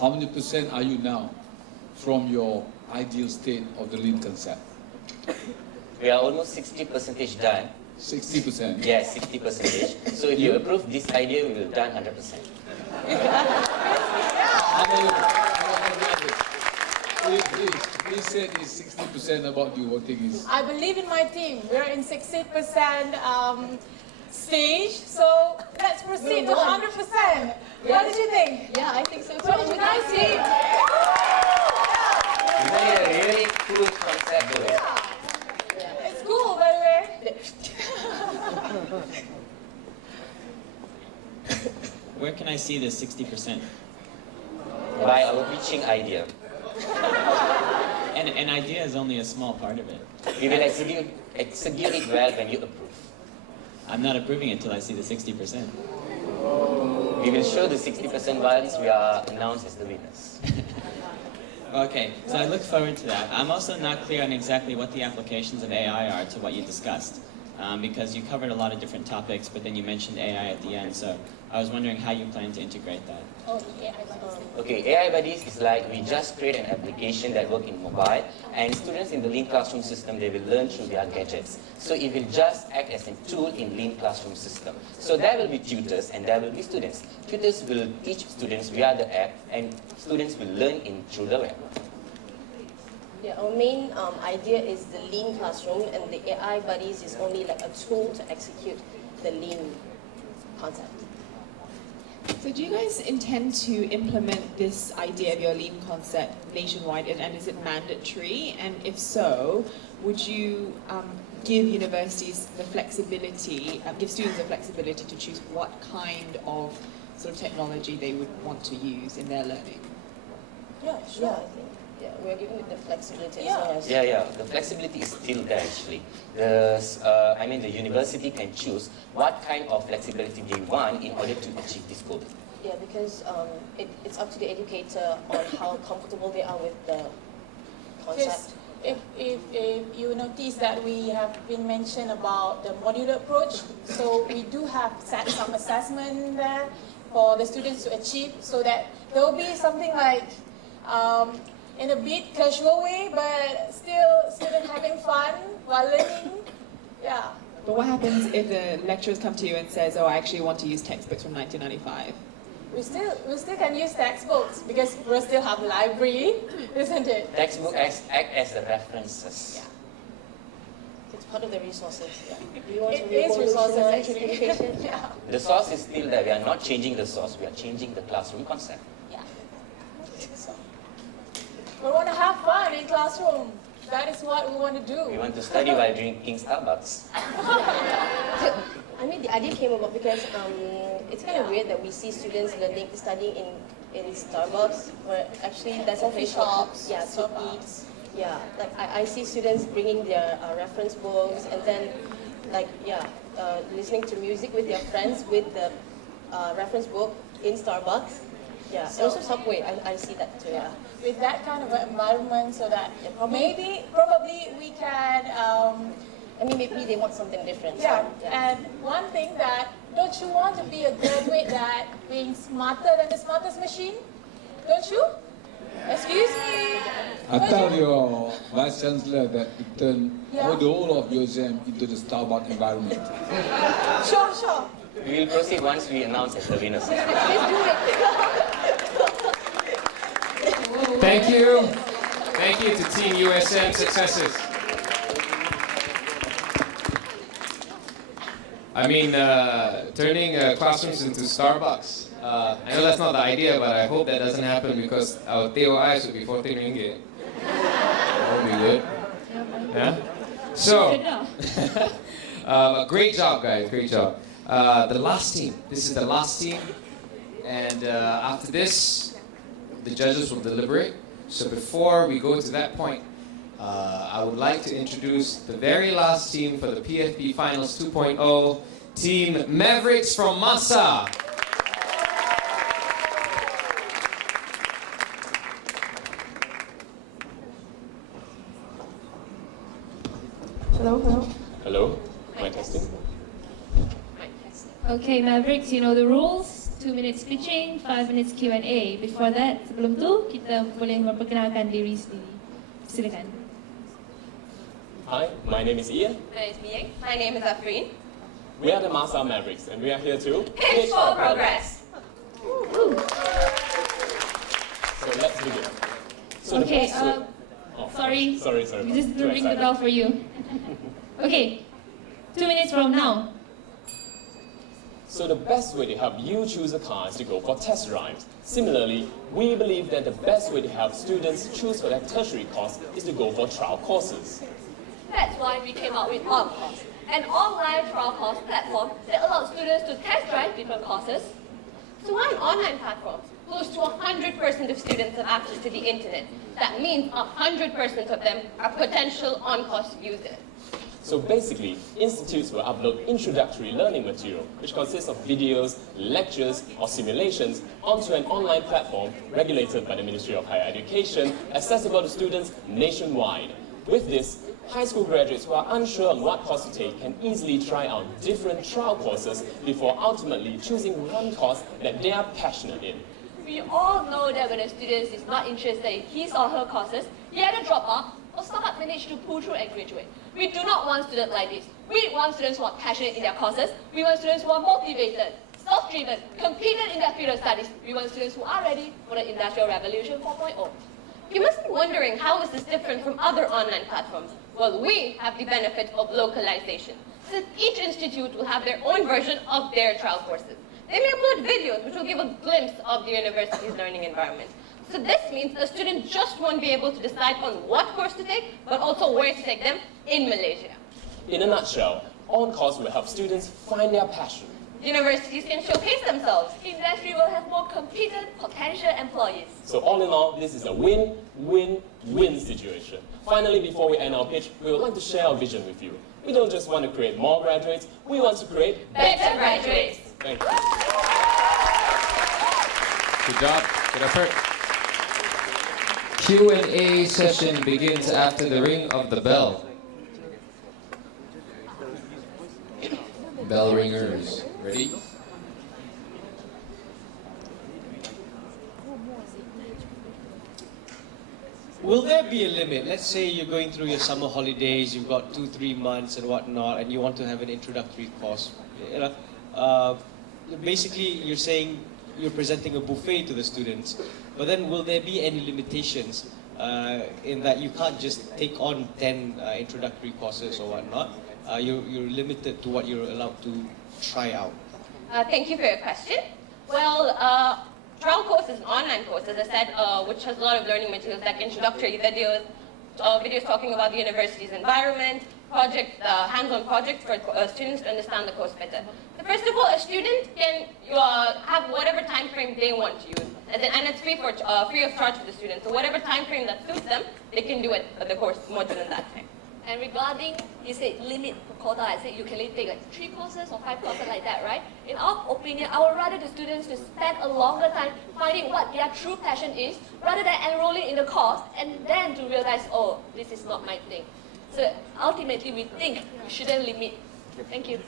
How many % are you now from your ideal state of the lean concept? We are almost 60% done. 60%? Yes, 60%. So if you approve this idea, we will done 100%. Please say this 60% about you, what thing is? I believe in my team. We're in 60% stage, so let's proceed to 100%. What did you think? Yeah, I think so too. What did you guys see? It's a really cool concept, though. Yeah. It's cool, by the way. Where can I see the 60%? By our pitching idea. And an idea is only a small part of it. We will execute it well when you approve. I'm not approving it till I see the 60%. We will show the 60% once we are announced as the winners. Okay, so I look forward to that. I'm also not clear on exactly what the applications of AI are to what you discussed, because you covered a lot of different topics, but then you mentioned AI at the end, so I was wondering how you plan to integrate that. Oh, the AI buddies. Okay, AI Buddies is like we just create an application that works in mobile, and students in the Lean Classroom system, they will learn through their gadgets. So it will just act as a tool in Lean Classroom system. So there will be tutors and there will be students. Tutors will teach students via the app, and students will learn through the web. Yeah, our main idea is the Lean Classroom, and the AI Buddies is only like a tool to execute the Lean concept. So do you guys intend to implement this idea of your Lean concept nationwide, and is it mandatory? And if so, would you give universities the flexibility, give students the flexibility to choose what kind of sort of technology they would want to use in their learning? Yeah, sure. Yeah, I think. Yeah, we're giving it the flexibility Yeah. as long as... Yeah, the flexibility is still there actually. The university can choose what kind of flexibility they want in order to achieve this goal. Yeah, because it's up to the educator on how comfortable they are with the concept. If you notice that we have been mentioned about the modular approach, so we do have set some assessment there for the students to achieve, so that there will be something like in a bit casual way, but still students having fun while learning. Yeah. But what happens if the lecturers come to you and says, "Oh, I actually want to use textbooks from 1995"? We still can use textbooks because we still have library, isn't it? Textbook act as the references. Yeah. It's part of the resources. Yeah. We want to It is resources revolutionize actually. education. Yeah. The source is still there. We are not changing the source. We are changing the classroom concept. We want to have fun in classroom. That is what we want to do. We want to study while drinking Starbucks. I mean, the idea came about because it's kind of weird that we see students studying in Starbucks, where actually that's a place shops, to eat. Yeah, like I see students bringing their reference books, and then listening to music with their friends with the reference book in Starbucks. Yeah, and also Subway, I see that too. Yeah. With that kind of environment, so that probably we can. Maybe they want something different. Yeah. So, And one thing that, don't you want to be a graduate that being smarter than the smartest machine? Don't you? Excuse me. I tell your Vice Chancellor that you turn all the whole of your exam into the Starbucks environment. Sure. We will proceed once we announce as the winners. Let's do it. Thank you. Thank you to Team USM Successes. I mean, turning classrooms into Starbucks. I know that's not the idea, but I hope that doesn't happen because our TOIs would be 14 ringgit. That would be good. Yeah? So, great job, guys. Great job. The last team. This is the last team. And after this, the judges will deliberate. So before we go to that point, I would like to introduce the very last team for the PFP Finals 2.0, Team Mavericks from Masa. Hello. Hello, mic testing. Okay, Mavericks, you know the rules. 2 minutes pitching, 5 minutes Q&A. Before that, sebelum tu, kita boleh memperkenalkan diri sendiri. Silakan. Hi, my name is Ian. My name is Miyang. My name is Afreen. We are the Masa Mavericks, and we are here to Pitch for Progress. So let's begin. So Okay, sorry. Sorry. We just ring the bell for you. Okay, 2 minutes from now. So the best way to help you choose a car is to go for test drives. Similarly, we believe that the best way to help students choose for their tertiary course is to go for trial courses. That's why we came up with OnCourse, an online trial course platform that allows students to test drive different courses. So why an online platform? Close to 100% of students have access to the internet. That means 100% of them are potential OnCourse users. So basically, institutes will upload introductory learning material, which consists of videos, lectures, or simulations, onto an online platform regulated by the Ministry of Higher Education, accessible to students nationwide. With this, high school graduates who are unsure on what course to take can easily try out different trial courses before ultimately choosing one course that they are passionate in. We all know that when a student is not interested in his or her courses, he either drop out or somehow manage to pull through and graduate. We do not want students like this. We want students who are passionate in their courses. We want students who are motivated, self-driven, competent in their field of studies. We want students who are ready for the Industrial Revolution 4.0. You must be wondering how is this different from other online platforms? Well, we have the benefit of localization, since each institute will have their own version of their trial courses. They may upload videos which will give a glimpse of the university's learning environment. So this means a student just won't be able to decide on what course to take, but also where to take them in Malaysia. In a nutshell, on-course will help students find their passion. Universities can showcase themselves. Industry will have more competent potential employees. So all in all, this is a win-win-win situation. Finally, before we end our pitch, we would like to share our vision with you. We don't just want to create more graduates, we want to create better graduates. Thank you. Good job. Good effort. Q&A session begins after the ring of the bell. Bell ringers. Ready? Will there be a limit? Let's say you're going through your summer holidays, you've got 2-3 months and whatnot, and you want to have an introductory course. Basically, you're saying you're presenting a buffet to the students, but then will there be any limitations in that you can't just take on 10 introductory courses or whatnot? You're limited to what you're allowed to try out. Thank you for your question. Well, trial course is an online course, as I said, which has a lot of learning materials like introductory videos, videos talking about the university's environment, hands-on projects for students to understand the course better. So first of all, a student can have whatever time frame they want to use, and it's free of charge for the students. So whatever time frame that suits them, they can do it the course module in that time. And regarding, you said limit quota, I said you can only take like 3 courses or 5 courses like that, right? In our opinion, I would rather the students to spend a longer time finding what their true passion is, rather than enrolling in the course and then to realize, oh, this is not my thing. So ultimately, we think we shouldn't limit. Thank you.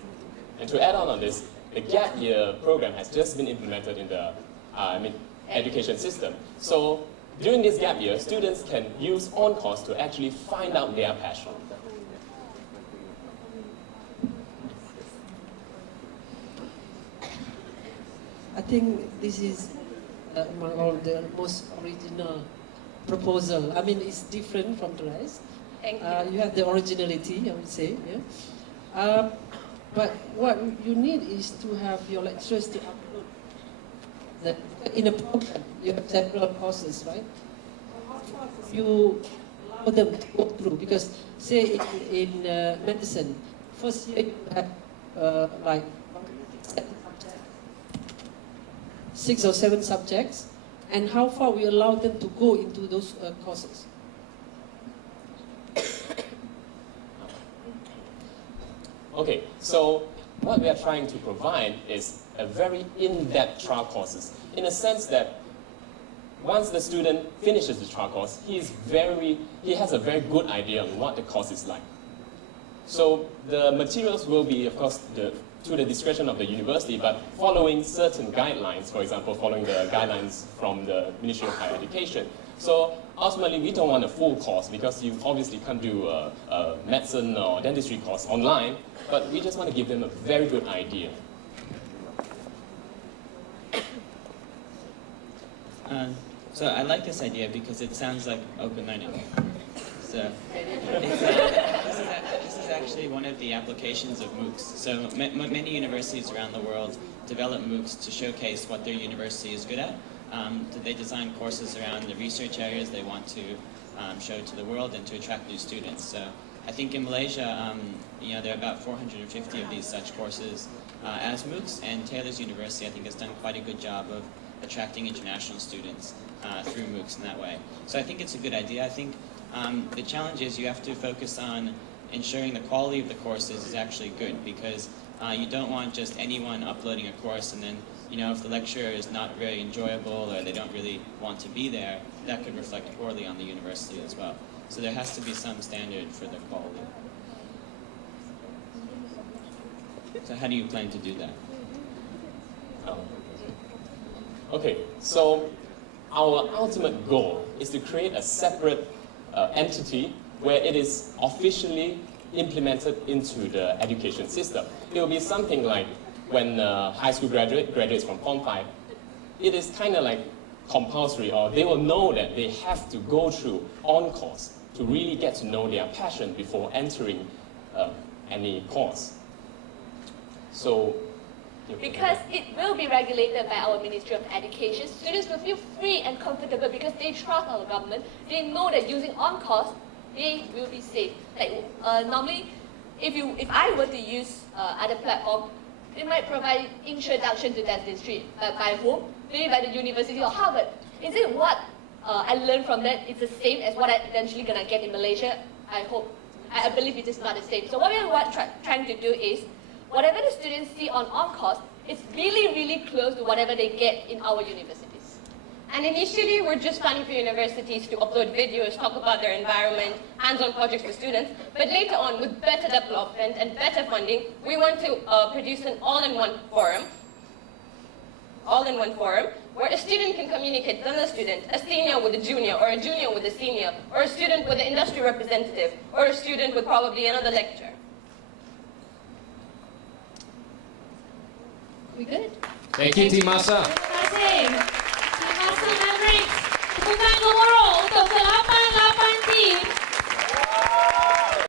And to add on this, the gap year program has just been implemented in the education system. So during this gap year, students can use on-course to actually find out their passion. I think this is among all the most original proposal. I mean, it's different from the rest. Thank you. You have the originality, I would say. Yeah. But what you need is to have your lecturers to upload. In a program, you have several courses, right? You allow them to go through, because say in medicine, first year you have like 6 or 7 subjects, and how far we allow them to go into those courses. Okay, so what we are trying to provide is a very in-depth trial courses, in a sense that once the student finishes the trial course, he has a very good idea on what the course is like. So the materials will be, of course, to the discretion of the university, but following certain guidelines, for example, following the guidelines from the Ministry of Higher Education. So ultimately, we don't want a full course, because you obviously can't do a medicine or dentistry course online, but we just want to give them a very good idea. So I like this idea because it sounds like open learning. So this is actually one of the applications of MOOCs. So many universities around the world develop MOOCs to showcase what their university is good at. They design courses around the research areas they want to show to the world and to attract new students. So I think in Malaysia, there are about 450 of these such courses as MOOCs, and Taylor's University, I think, has done quite a good job of attracting international students through MOOCs in that way. So I think it's a good idea. I think the challenge is you have to focus on ensuring the quality of the courses is actually good, because you don't want just anyone uploading a course and then, if the lecturer is not very enjoyable or they don't really want to be there, that could reflect poorly on the university as well. So there has to be some standard for the quality. So how do you plan to do that? Okay, so our ultimate goal is to create a separate entity where it is officially implemented into the education system. It will be something like when high school graduates from Form 5, it is kind of like compulsory, or they will know that they have to go through on-course to really get to know their passion before entering any course. So, because it will be regulated by our Ministry of Education, students will feel free and comfortable because they trust our government. They know that using on-course, they will be safe. Like normally, if I were to use other platform, it might provide introduction to dentistry, but by whom? Maybe by the university or Harvard. Is it what I learned from that? It's the same as what I'm eventually gonna get in Malaysia? I believe it is not the same. So what we are trying to do is, whatever the students see on course, it's really, really close to whatever they get in our universities. And initially, we're just planning for universities to upload videos, talk about their environment, hands-on projects for students. But later on, with better development and better funding, we want to produce an all-in-one forum, where a student can communicate with another student, a senior with a junior, or a junior with a senior, or a student with an industry representative, or a student with probably another lecturer. We good? Thank you, Team Masa. Terima kasih.